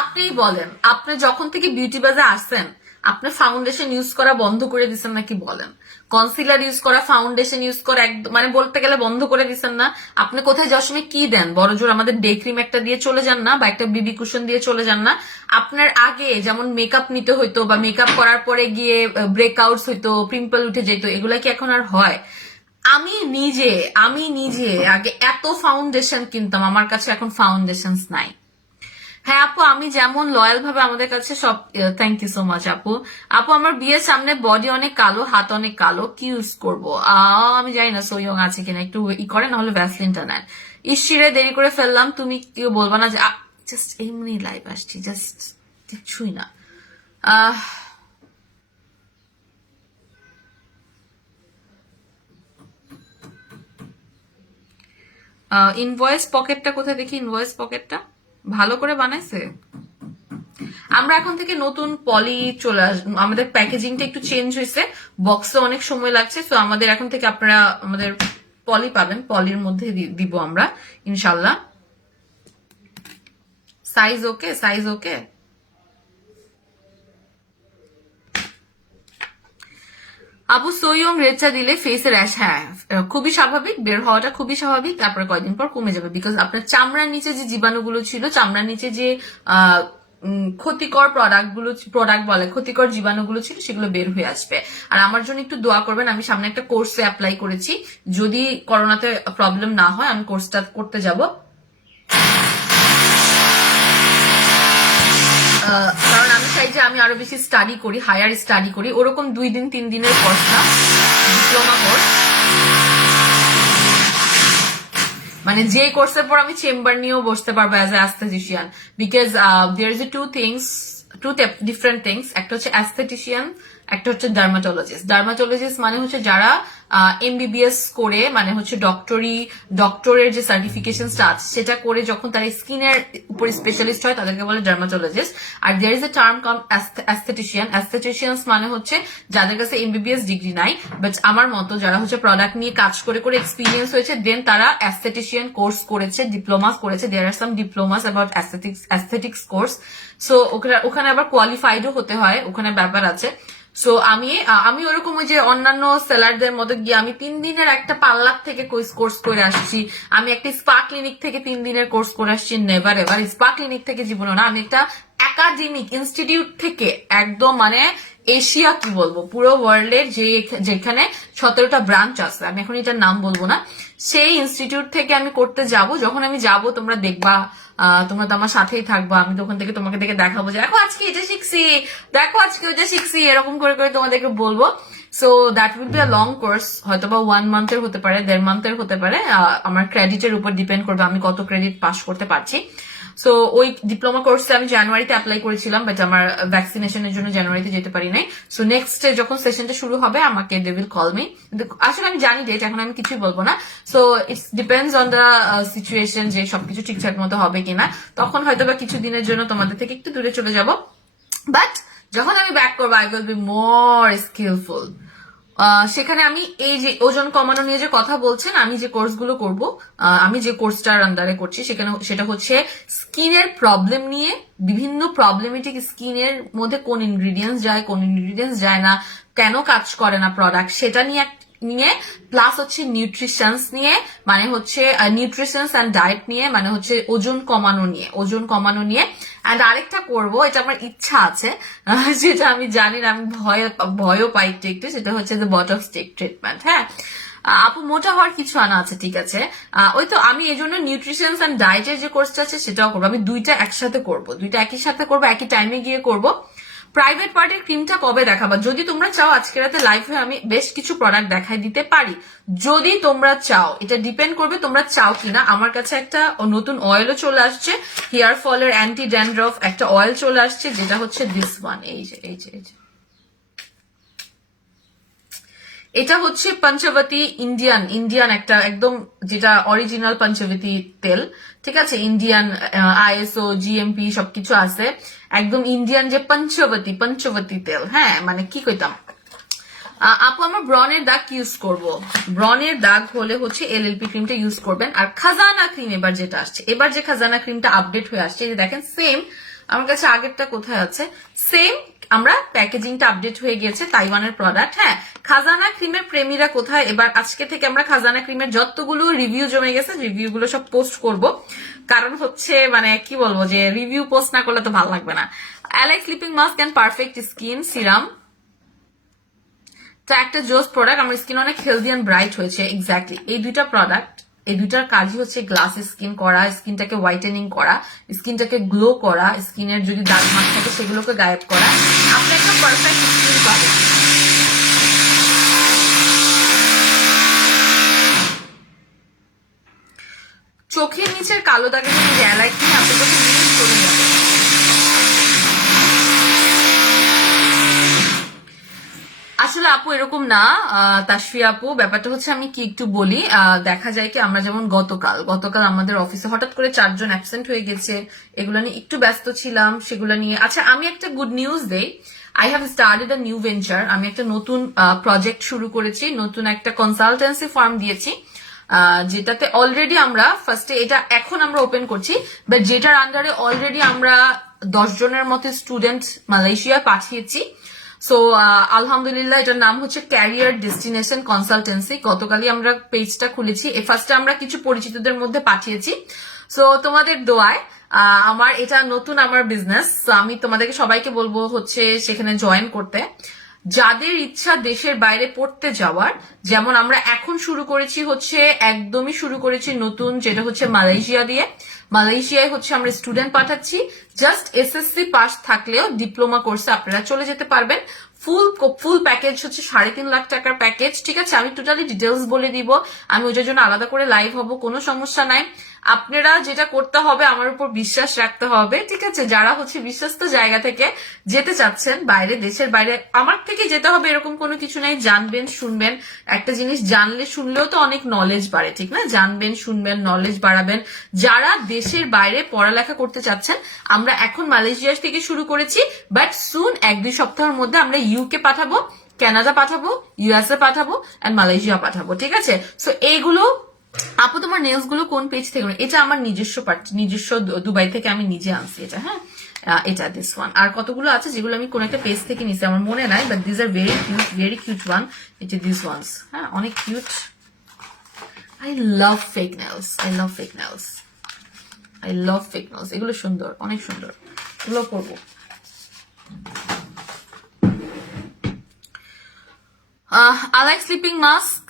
আপনিই বলেন, আপনি যখন থেকে বিউটি বাজে আসছেন আপনি ফাউন্ডেশন ইউজ করা বন্ধ করে দিচ্ছেন নাকি বলেন? কনসিলার ইউজ করা, ফাউন্ডেশন ইউজ করা মানে বলতে গেলে বন্ধ করে দিচ্ছেন না? আপনি কোথায় যাওয়ার সময় কি দেন? বড় জোর আমাদের ডে ক্রিম একটা দিয়ে চলে যান না, বা একটা বিবি কুশন দিয়ে চলে যান না? আপনার আগে যেমন মেকআপ নিতে হইতো, বা মেকআপ করার পরে গিয়ে ব্রেকআউটস হইতো, পিম্পল উঠে যেত, এগুলা কি এখন আর হয়? আমি নিজে আগে এত ফাউন্ডেশন কিনতাম, আমার কাছে এখন ফাউন্ডেশন নাই। হ্যাঁ আপু, আমি যেমন লয়াল ভাবে আমাদের কাছে সব, থ্যাংক ইউ সো মাচ আপু। আমার বিয়ের সামনে বডি অনেক কালো, হাত অনেক কালো, কি ইউজ করবো? আমি জানি না সোয়ং আছে কিনা, একটু ই করে, নাহলে ভ্যাসলিনটা নেন। ইসিরে দেরি করে ফেললাম, তুমি কেউ বলবা না যে জাস্ট এমনি লাইভ আসছি, জাস্ট কিছুই না। ইনভয়েস পকেটটা কোথায় দেখি, ইনভয়েস পকেটটা ভালো করে বানাইছে। আমরা এখন থেকে নতুন পলি চলে আসবো, আমাদের প্যাকেজিংটা একটু চেঞ্জ হয়েছে, বক্সে অনেক সময় লাগছে, তো আমাদের এখন থেকে আপনারা আমাদের পলি পাবেন, পলির মধ্যে দিব আমরা ইনশাল্লাহ। Size okay, size okay. আপু সোয়ং রেচা দিলে ফেসে র্যাশ, হ্যাঁ খুবই স্বাভাবিক, বের হওয়াটা খুবই স্বাভাবিক, তারপরে কয়দিন পর কমে যাবে, বিকজ আপনার চামড়ার নিচে যে জীবাণুগুলো ছিল, চামড়ার নিচে যে ক্ষতিকর ক্ষতিকর জীবাণুগুলো ছিল, সেগুলো বের হয়ে আসবে। আর আমার জন্য একটু দোয়া করবেন, আমি সামনে একটা কোর্সে অ্যাপ্লাই করেছি, যদি করোনাতে প্রবলেম না হয় আমি কোর্সটা করতে যাব, কারণ আমি চাই যে আমি আরো বেশি স্টাডি করি, হায়ার স্টাডি করি, ওরকম 2 দিন 3 দিনের কোর্স না, ডিপ্লোমা কোর্স। মানে যে কোর্সের পর আমি চেম্বার নিয়েও বসতে পারবো as a aesthetician, because there is a two different things. একটা হচ্ছে অ্যাস্থেটিশিয়ান, একটা হচ্ছে ডার্মাটোলজিস্ট। ডার্মাটোলজিস্ট মানে হচ্ছে যারা এমবিবিএস করে, মানে হচ্ছে ডক্টরের যে সার্টিফিকেশনটা আছে সেটা করে যখন তারা স্কিনের উপর স্পেশালিস্ট হয় তাদেরকে বলে dermatologist. R there is a term কম অ্যাস্থেটিশিয়ান। অ্যাস্থেটিশিয়ানস মানে হচ্ছে যাদের কাছে এমবিবিএস ডিগ্রি নাই, বাট আমার মতো যারা হচ্ছে প্রোডাক্ট নিয়ে কাজ করে করে এক্সপিরিয়েন্স হয়েছে, দেন তারা অ্যাস্থেটিশিয়ান কোর্স করেছে, ডিপ্লোমা করেছে। There are some diplomas about aesthetics course. So ওখানে আবার কোয়ালিফাইডও হতে হয়, ওখানে ব্যাপার আছে। সো আমি ওরকম ওই যে অন্যান্য সেলারদের মধ্যে গিয়ে আমি 3 দিনের একটা পার্লার থেকে কোর্স করে আসছি, আমি একটা স্পা ক্লিনিক থেকে 3 দিনের কোর্স করে আসছি, নেভার এভার। স্পা ক্লিনিক থেকে জীবনে না, আমি একটা একাডেমিক ইনস্টিটিউট থেকে একদম মানে এশিয়া কি বলবো পুরো ওয়ার্ল্ডের যেখানে 17টা ব্রাঞ্চ আছে, আমি এখন এটার নাম বলবো না, সেই ইনস্টিটিউট থেকে আমি করতে যাব। যখন আমি যাব তোমরা দেখবা, তোমরা তো আমার সাথেই থাকবা, আমি তো ওখান থেকে তোমাকে দেখে দেখাবো যে দেখো আজকে এটা শিখছি, দেখো আজকে ওইটা শিখছি, এরকম করে করে তোমাদেরকে বলবো। So that will be a long course, হয়তো বা 1 মান্থের হতে পারে, 1.5 মান্থের হতে পারে, আমার ক্রেডিটের উপর ডিপেন্ড করবে আমি কত ক্রেডিট পাস করতে পারছি। সো ওই ডিপ্লোমা কোর্সে আমি জানুয়ারিতে অ্যাপ্লাই করেছিলাম, বাট আমার ভ্যাকসিনেশনের জন্য জানুয়ারিতে যেতে পারি নাই। সো নেক্সট যখন সেশনটা শুরু হবে আমাকে দে উইল কল মি। আসলে আমি জানি ডেট, এখন আমি কিছুই বলবো না। So it's depends on the situation যে সবকিছু ঠিকঠাক মতো হবে কিনা। তখন হয়তো বা কিছু দিনের জন্য তোমাদের থেকে একটু দূরে চলে যাব, বাট যখন আমি ব্যাক করবো I will be more skillful. সেখানে আমি এই যে ওজন কমানো নিয়ে যে কথা বলছেন, আমি যে কোর্সগুলো করব, আমি যে কোর্সটার আন্ডারে করছি সেটা হচ্ছে স্কিনের প্রবলেম নিয়ে, বিভিন্ন প্রবলেমেটিক স্কিনের মধ্যে কোন ইনগ্রিডিয়েন্টস যায়, কোন ইনগ্রিডিয়েন্টস যায় না, কেন কাজ করে না প্রোডাক্ট, সেটা নিয়ে প্লাস হচ্ছে নিউট্রিশনস নিয়ে, মানে হচ্ছে নিউট্রিশনস অ্যান্ড ডায়েট নিয়ে, মানে হচ্ছে ওজন কমানো নিয়ে। অ্যান্ড আরেকটা করব, এটা আমার ইচ্ছা আছে, যেটা আমি জানি না, আমি ভয়ও পাই একটু, সেটা হচ্ছে যে বটক্স ট্রিটমেন্ট। হ্যাঁ আপু, মোটা হওয়ার কিছু আনা আছে, ঠিক আছে। ওই তো আমি এই জন্য নিউট্রিশনস অ্যান্ড ডায়েটের যে কোর্সটা আছে সেটাও করবো। আমি দুইটা একসাথে করবো, দুইটা একই সাথে করবো, একই টাইমে গিয়ে করবো। প্রাইভেট পার্টির ক্রিমটা কবে দেখাবা? যদি তোমরা চাও আজকে রাতে লাইভে আমি বেশ কিছু প্রোডাক্ট দেখাই দিতে পারি, যদি তোমরা চাও। এটা ডিপেন্ড করবে তোমরা চাও কিনা। আমার কাছে একটা নতুন অয়েলও চলে আসছে, হেয়ার ফলের অ্যান্টি ড্যান্ড্রফ একটা অয়েল চলে আসছে, যেটা হচ্ছে দিস ওয়ান, এই যে এটা হচ্ছে পঞ্চবতী ইন্ডিয়ান একটা একদম যেটা অরিজিনাল পঞ্চবতী তেল, ঠিক আছে। ইন্ডিয়ান আইএসও জিএমপি সবকিছু আছে, একদম ইন্ডিয়ান যে পঞ্চবতী তেল। হ্যাঁ মানে কি কইতাম আপু, আমার ব্রনের দাগ ইউজ করব। ব্রনের দাগ হলে হচ্ছে এলএলপি ক্রিমটা ইউজ করবেন। আর খাজানা ক্রিম এবার যেটা আসছে, এবার যে খাজানা ক্রিমটা আপডেট হয়ে আসছে, যে দেখেন সেম, আমার কাছে আগেরটা কোথায় আছে, সেম আমরা প্যাকেজিংটা আপডেট হয়ে গিয়েছে, তাইওয়ানের প্রোডাক্ট। হ্যাঁ খাজানা ক্রিমের প্রেমীরা কোথায়? এবার আজকে থেকে আমরা খাজানা ক্রিমের যতগুলো রিভিউ জমে গেছে রিভিউ গুলো সব পোস্ট করব, কারণ হচ্ছে মানে কি বলবো যে রিভিউ পোস্ট না করলে তো ভালো লাগবে না। Alex sleeping mask and perfect skin serum, তো একটা জোস প্রোডাক্ট, আমার স্কিন অনেক হেলদি অ্যান্ড ব্রাইট হয়েছে। এক্স্যাক্টলি এই দুইটা প্রোডাক্ট, এই দুইটার কাজই হচ্ছে গ্লাস স্কিন করা, স্কিনটাকে হোয়াইটেনিং করা, স্কিনটাকে গ্লো করা, স্কিনের যদি দাগ মার্ক থাকে সেগুলোকে গায়েব করা, আপনি একটা পারফেক্ট স্কিন পাবেন। চোখের নিচের কালো দাগের জন্য অ্যালাইট নিয়ে আপনি যখন ইউজ করে যাবেন, আসলে আপু এরকম না তাশফি আপু, ব্যাপারটা হচ্ছে আমি কি একটু বলি। দেখা যায় কি আমরা যেমন গতকাল আমাদের অফিসে হঠাৎ করে 4 জন অ্যাবসেন্ট হয়ে গেছে, এগুলো নিয়ে একটু ব্যস্ত ছিলাম, সেগুলো নিয়ে। আচ্ছা আমি একটা গুড নিউজ দেই, I have started a new venture. আমি একটা নতুন প্রজেক্ট শুরু করেছি, নতুন একটা কনসালটেন্সি ফার্ম দিয়েছি, যেটাতে অলরেডি আমরা ফার্স্টে এটা এখন আমরা ওপেন করছি, বাট যেটার আন্ডারে অলরেডি আমরা 10 জনের মতো স্টুডেন্ট মালয়েশিয়া পাঠিয়েছি। সো আলহামদুলিল্লাহ, এটার নাম হচ্ছে ক্যারিয়ার ডেস্টিনেশন কনসালটেন্সি। গতকালই আমরা পেজটা খুলেছি, ফার্স্টে আমরা কিছু পরিচিতদের মধ্যে পাঠিয়েছি। সো তোমাদের দোয়ায় আমার এটা নতুন আমার বিজনেস, আমি তোমাদেরকে সবাইকে বলবো হচ্ছে সেখানে জয়েন করতে। যাদের ইচ্ছা দেশের বাইরে পড়তে যাওয়ার, যেমন আমরা এখন শুরু করেছি হচ্ছে একদমই শুরু করেছি নতুন, যেটা হচ্ছে মালয়েশিয়া দিয়ে। মালয়েশিয়ায় হচ্ছে আমরা স্টুডেন্ট পাঠাচ্ছি, জাস্ট এসএসসি পাস থাকলেও ডিপ্লোমা কোর্সে আপনারা চলে যেতে পারবেন। ফুল প্যাকেজ হচ্ছে 3.5 লাখ টাকার প্যাকেজ, ঠিক আছে। আমি টোটালি ডিটেলস বলে দিব, আমি ওটার জন্য আলাদা করে লাইভ হব, কোনো সমস্যা নাই। আপনারা যেটা করতে হবে আমার উপর বিশ্বাস রাখতে হবে, ঠিক আছে। যারা হচ্ছে বিশ্বস্ত জায়গা থেকে যেতে চাচ্ছেন বাইরে, দেশের বাইরে, আমার থেকে যেতে হবে এরকম কোনো কিছু নাই। জানবেন, শুনবেন, একটা জিনিস জানলে শুনলেও তো অনেক নলেজ বাড়ে, ঠিক না? জানবেন, শুনবেন, নলেজ বাড়াবেন। যারা দেশের বাইরে পড়ালেখা করতে চাচ্ছেন, আমরা এখন মালয়েশিয়া থেকে শুরু করেছি, বাট সুন 1-2 সপ্তাহের মধ্যে আমরা ইউকে পাঠাবো, কানাডা পাঠাবো, ইউএসএ পাঠাবো এন্ড মালয়েশিয়া পাঠাবো, ঠিক আছে। সো এইগুলো আপু তোমার নেলস গুলো কোন পেজ থেকে? এটা আমার নিজস্ব দুবাই থেকে আমি নিজে আনছি এটা, হ্যাঁ। এটা দিস ওয়ান। আর কতগুলো আছে যেগুলো আমি কোন একটা পেজ থেকে নিছি, আমার মনে নাই, but this are very cute one. এটা দিস ওয়ানস, হ্যাঁ, অনেক cute. I love fake nails, এগুলো সুন্দর, অনেক সুন্দর, এগুলো করবো। I like sleeping mask.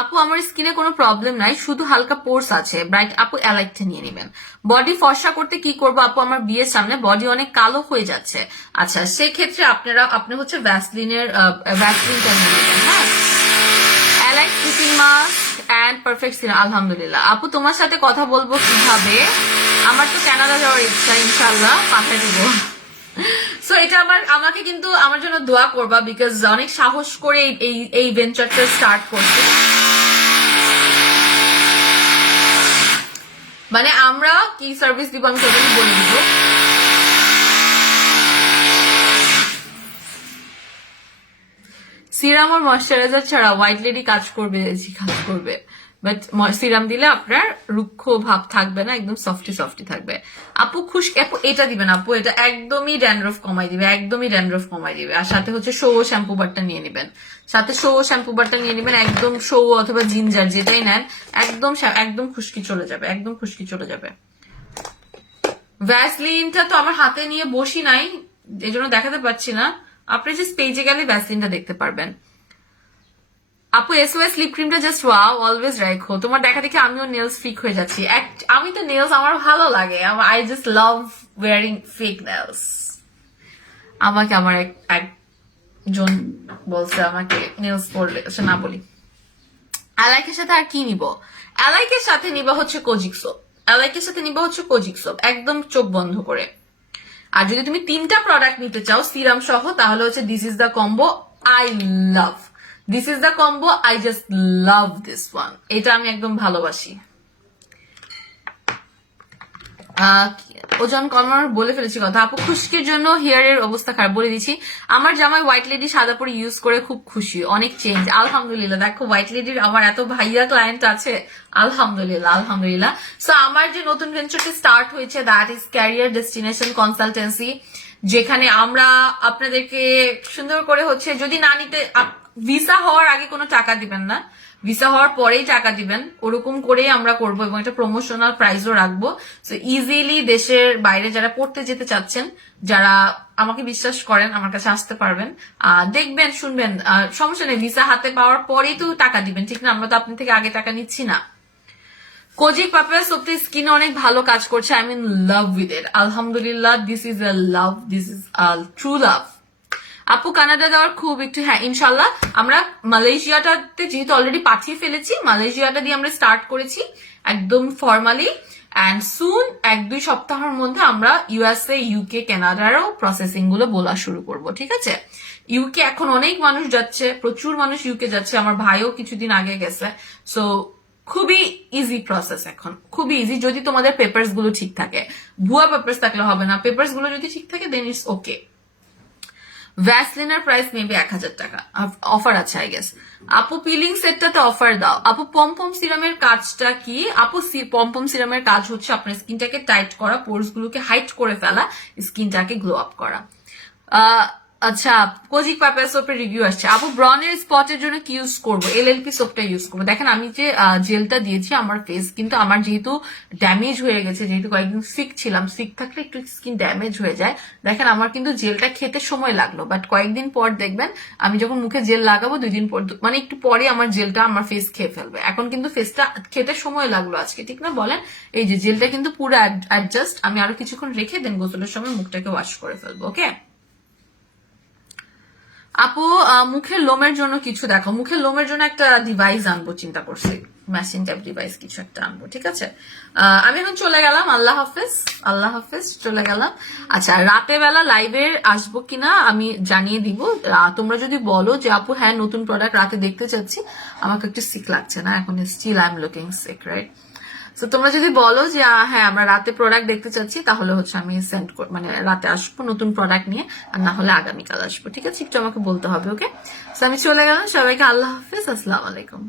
আপু আমার স্কিনে কোনো প্রবলেম নাই, শুধু হালকা পোর্স আছে, ব্রাইট। আপু অ্যালাইকটা নিয়ে নেবেন। বডি ফর্সা করতে কি করবো আপু? আমার বিয়ের সামনে বডি অনেক কালো হয়ে যাচ্ছে। আচ্ছা, সেক্ষেত্রে আপনি হচ্ছে ভ্যাসলিনটা নিয়ে নেবেন, হ্যাঁ। Alike sleeping mask and perfect skin. আলহামদুলিল্লাহ। আপু তোমার সাথে কথা বলবো কিভাবে? আমার তো কানাডা যাওয়ার ইচ্ছা, ইনশাল্লাহ পাঠিয়ে দেবো। সো এটা আমাকে কিন্তু আমার জন্য দোয়া করবা, বিকজ অনেক সাহস করে এই ভেঞ্চারটা স্টার্ট করতে। মানে আমরা কি সার্ভিস দিব আমি তোদেরকে বলে দিব। সিরাম আর ময়শ্চারাইজার ছাড়া হোয়াইট লেডি কাজ করবে, বাট সিরাম দিলে আপনার রুক্ষ ভাব থাকবে না, একদম সফটি থাকবে। আপু আপু এটা দিবেন, আপু এটা একদমই ড্যান্ড্রফ কমাই দিবে, আর সাথে হচ্ছে শো শ্যাম্পু বারটা নিয়ে নেবেন, একদম শো অথবা জিঞ্জার যেটাই নেন, একদম খুশকি চলে যাবে। ভ্যাসলিনটা তো আমার হাতে নিয়ে বসি নাই, এই জন্য দেখাতে পাচ্ছি না। আপনি জাস্ট পেজে গেলে ভ্যাসলিনটা দেখতে পারবেন। আপু এসওএস লিপ ক্রিমটা জাস্ট ওয়াও, অলওয়েজ রাখো। তোমার দেখা দেখে আমিও নেলস ফ্রিক হয়ে যাচ্ছি। আমি তো নেলস আমার ভালো লাগে, I just love wearing fake nails. আমাকে আমার একজন বলছে আমাকে নেলস পরলে না বলি। অ্যালাইকের সাথে আর কি নিব? অ্যালাইকের সাথে নিবা হচ্ছে কোজিক সোপ, একদম চোখ বন্ধ করে। আর যদি তুমি 3টা প্রোডাক্ট নিতে চাও সিরাম সহ, তাহলে হচ্ছে this is the combo. I just love this one. এটা আমি একদম ভালোবাসি। ওজন কমানোর বলে ফেলেছি কথা। আপু খুশকির জন্য হেয়ারের অবস্থা খারাপ, বলে দিচ্ছি। আমার জামাই হোয়াইট লেডি সাদা পরে ইউজ করে খুব খুশি, অনেক চেঞ্জ। আলহামদুলিল্লাহ। দেখো হোয়াইট লেডির আমার এত ভাইয়া ক্লায়েন্ট আছে, আলহামদুলিল্লাহ। সো আমার যে নতুন ভেঞ্চারটি স্টার্ট হয়েছে, that is career destination consultancy, যেখানে আমরা আপনাদেরকে সুন্দর করে হচ্ছে, যদি না নিতে, ভিসা হওয়ার আগে কোনো টাকা দিবেন না, ভিসা হওয়ার পরেই টাকা দিবেন, ওরকম করেই আমরা করব, এবং একটা প্রমোশনাল প্রাইসও রাখবো। সো ইজিলি দেশের বাইরে যারা পড়তে যেতে চাচ্ছেন, যারা আমাকে বিশ্বাস করেন, আমার কাছে আসতে পারবেন, দেখবেন, শুনবেন, সমস্যা নেই। ভিসা হাতে পাওয়ার পরেই তো টাকা দিবেন, ঠিক না? আমরা তো আপনি থেকে আগে টাকা নিচ্ছি না। কোজিক পাপায়া সোপটি স্কিনে অনেক ভালো কাজ করছে, I mean love with it. আলহামদুলিল্লাহ, this is a true love. আপু কানাডা যাওয়ার খুব একটু, হ্যাঁ ইনশাল্লাহ। আমরা মালয়েশিয়াটাতে যেহেতু অলরেডি পাঠিয়ে ফেলেছি, মালয়েশিয়াটা দিয়ে আমরা স্টার্ট করেছি একদম ফর্মালি, অ্যান্ড সুন 1-2 সপ্তাহের মধ্যে আমরা ইউএসএ, ইউকে, কানাডারও প্রসেসিং গুলো বলা শুরু করব, ঠিক আছে। ইউকে এখন অনেক মানুষ যাচ্ছে, প্রচুর মানুষ ইউকে যাচ্ছে, আমার ভাইও কিছুদিন আগে গেছে। সো খুবই ইজি প্রসেস এখন, খুবই ইজি, যদি তোমাদের পেপারস গুলো ঠিক থাকে। ভুয়া পেপারস থাকলে হবে না, পেপারস গুলো যদি ঠিক থাকে দেন ইটস ওকে। ভ্যাসলিনের প্রাইস মেবি 1000 টাকা, অফার আছে আই গেস। আপু পিলিং সেটটাতে অফার দাও। আপু পমপম সিরামের কাজটা কি? আপু পমপম সিরামের কাজ হচ্ছে আপনার স্কিনটাকে টাইট করা, পোর্স গুলোকে হাইট করে ফেলা, স্কিনটাকে গ্লো আপ করা। আচ্ছা, কোজিক পাপা সোপের রিভিউ আসছে। আপু ব্রনের স্পটের জন্য কি ইউজ করবো? এলএলপি সোপটা ইউজ করবো। দেখেন আমি যে জেলটা দিয়েছি আমার ফেস কিন্তু আমার যেহেতু ড্যামেজ হয়ে গেছে, যেহেতু কয়েকদিন সিক ছিলাম, সিক থাকলে একটু স্কিন ড্যামেজ হয়ে যায়। দেখেন আমার কিন্তু জেলটা খেতে সময় লাগলো, বাট কয়েকদিন পর দেখবেন আমি যখন মুখে জেল লাগাবো 2 দিন পর, মানে একটু পরে আমার জেলটা আমার ফেস খেয়ে ফেলবে। এখন কিন্তু ফেসটা খেতে সময় লাগলো আজকে, ঠিক না বলেন? এই যে জেলটা কিন্তু পুরো অ্যাডজাস্ট, আমি আরো কিছুক্ষণ রেখে দেন গোসলের সময় মুখটাকে ওয়াশ করে ফেলবো। ওকে আপু, মুখের লোমের জন্য কিছু দেখো। মুখের লোমের জন্য একটা ডিভাইস আনবো চিন্তা করছি, মেশিন টাইপ ডিভাইস কিছু একটা আনবো, ঠিক আছে? আমি এখন চলে গেলাম, আল্লাহ হাফেজ, আল্লাহ হাফেজ, চলে গেলাম। আচ্ছা, রাতে বেলা লাইভে আসবো কিনা আমি জানিয়ে দিব। তোমরা যদি বলো যে আপু হ্যাঁ নতুন প্রোডাক্ট রাতে দেখতে চাচ্ছি, আমাকে একটু সিক লাগছে না এখন, still I am looking sick, right? তো তোমরা যদি বলো যে হ্যাঁ আমরা রাতে প্রোডাক্ট দেখতে চাচ্ছি, তাহলে হচ্ছে আমি মানে রাতে আসবো নতুন প্রোডাক্ট নিয়ে, আর না হলে আগামীকাল আসবো, ঠিক আছে? একটু আমাকে বলতে হবে। ওকে, তো আমি চলে গেলাম, সবাইকে আল্লাহ হাফিজ, আসসালামু আলাইকুম।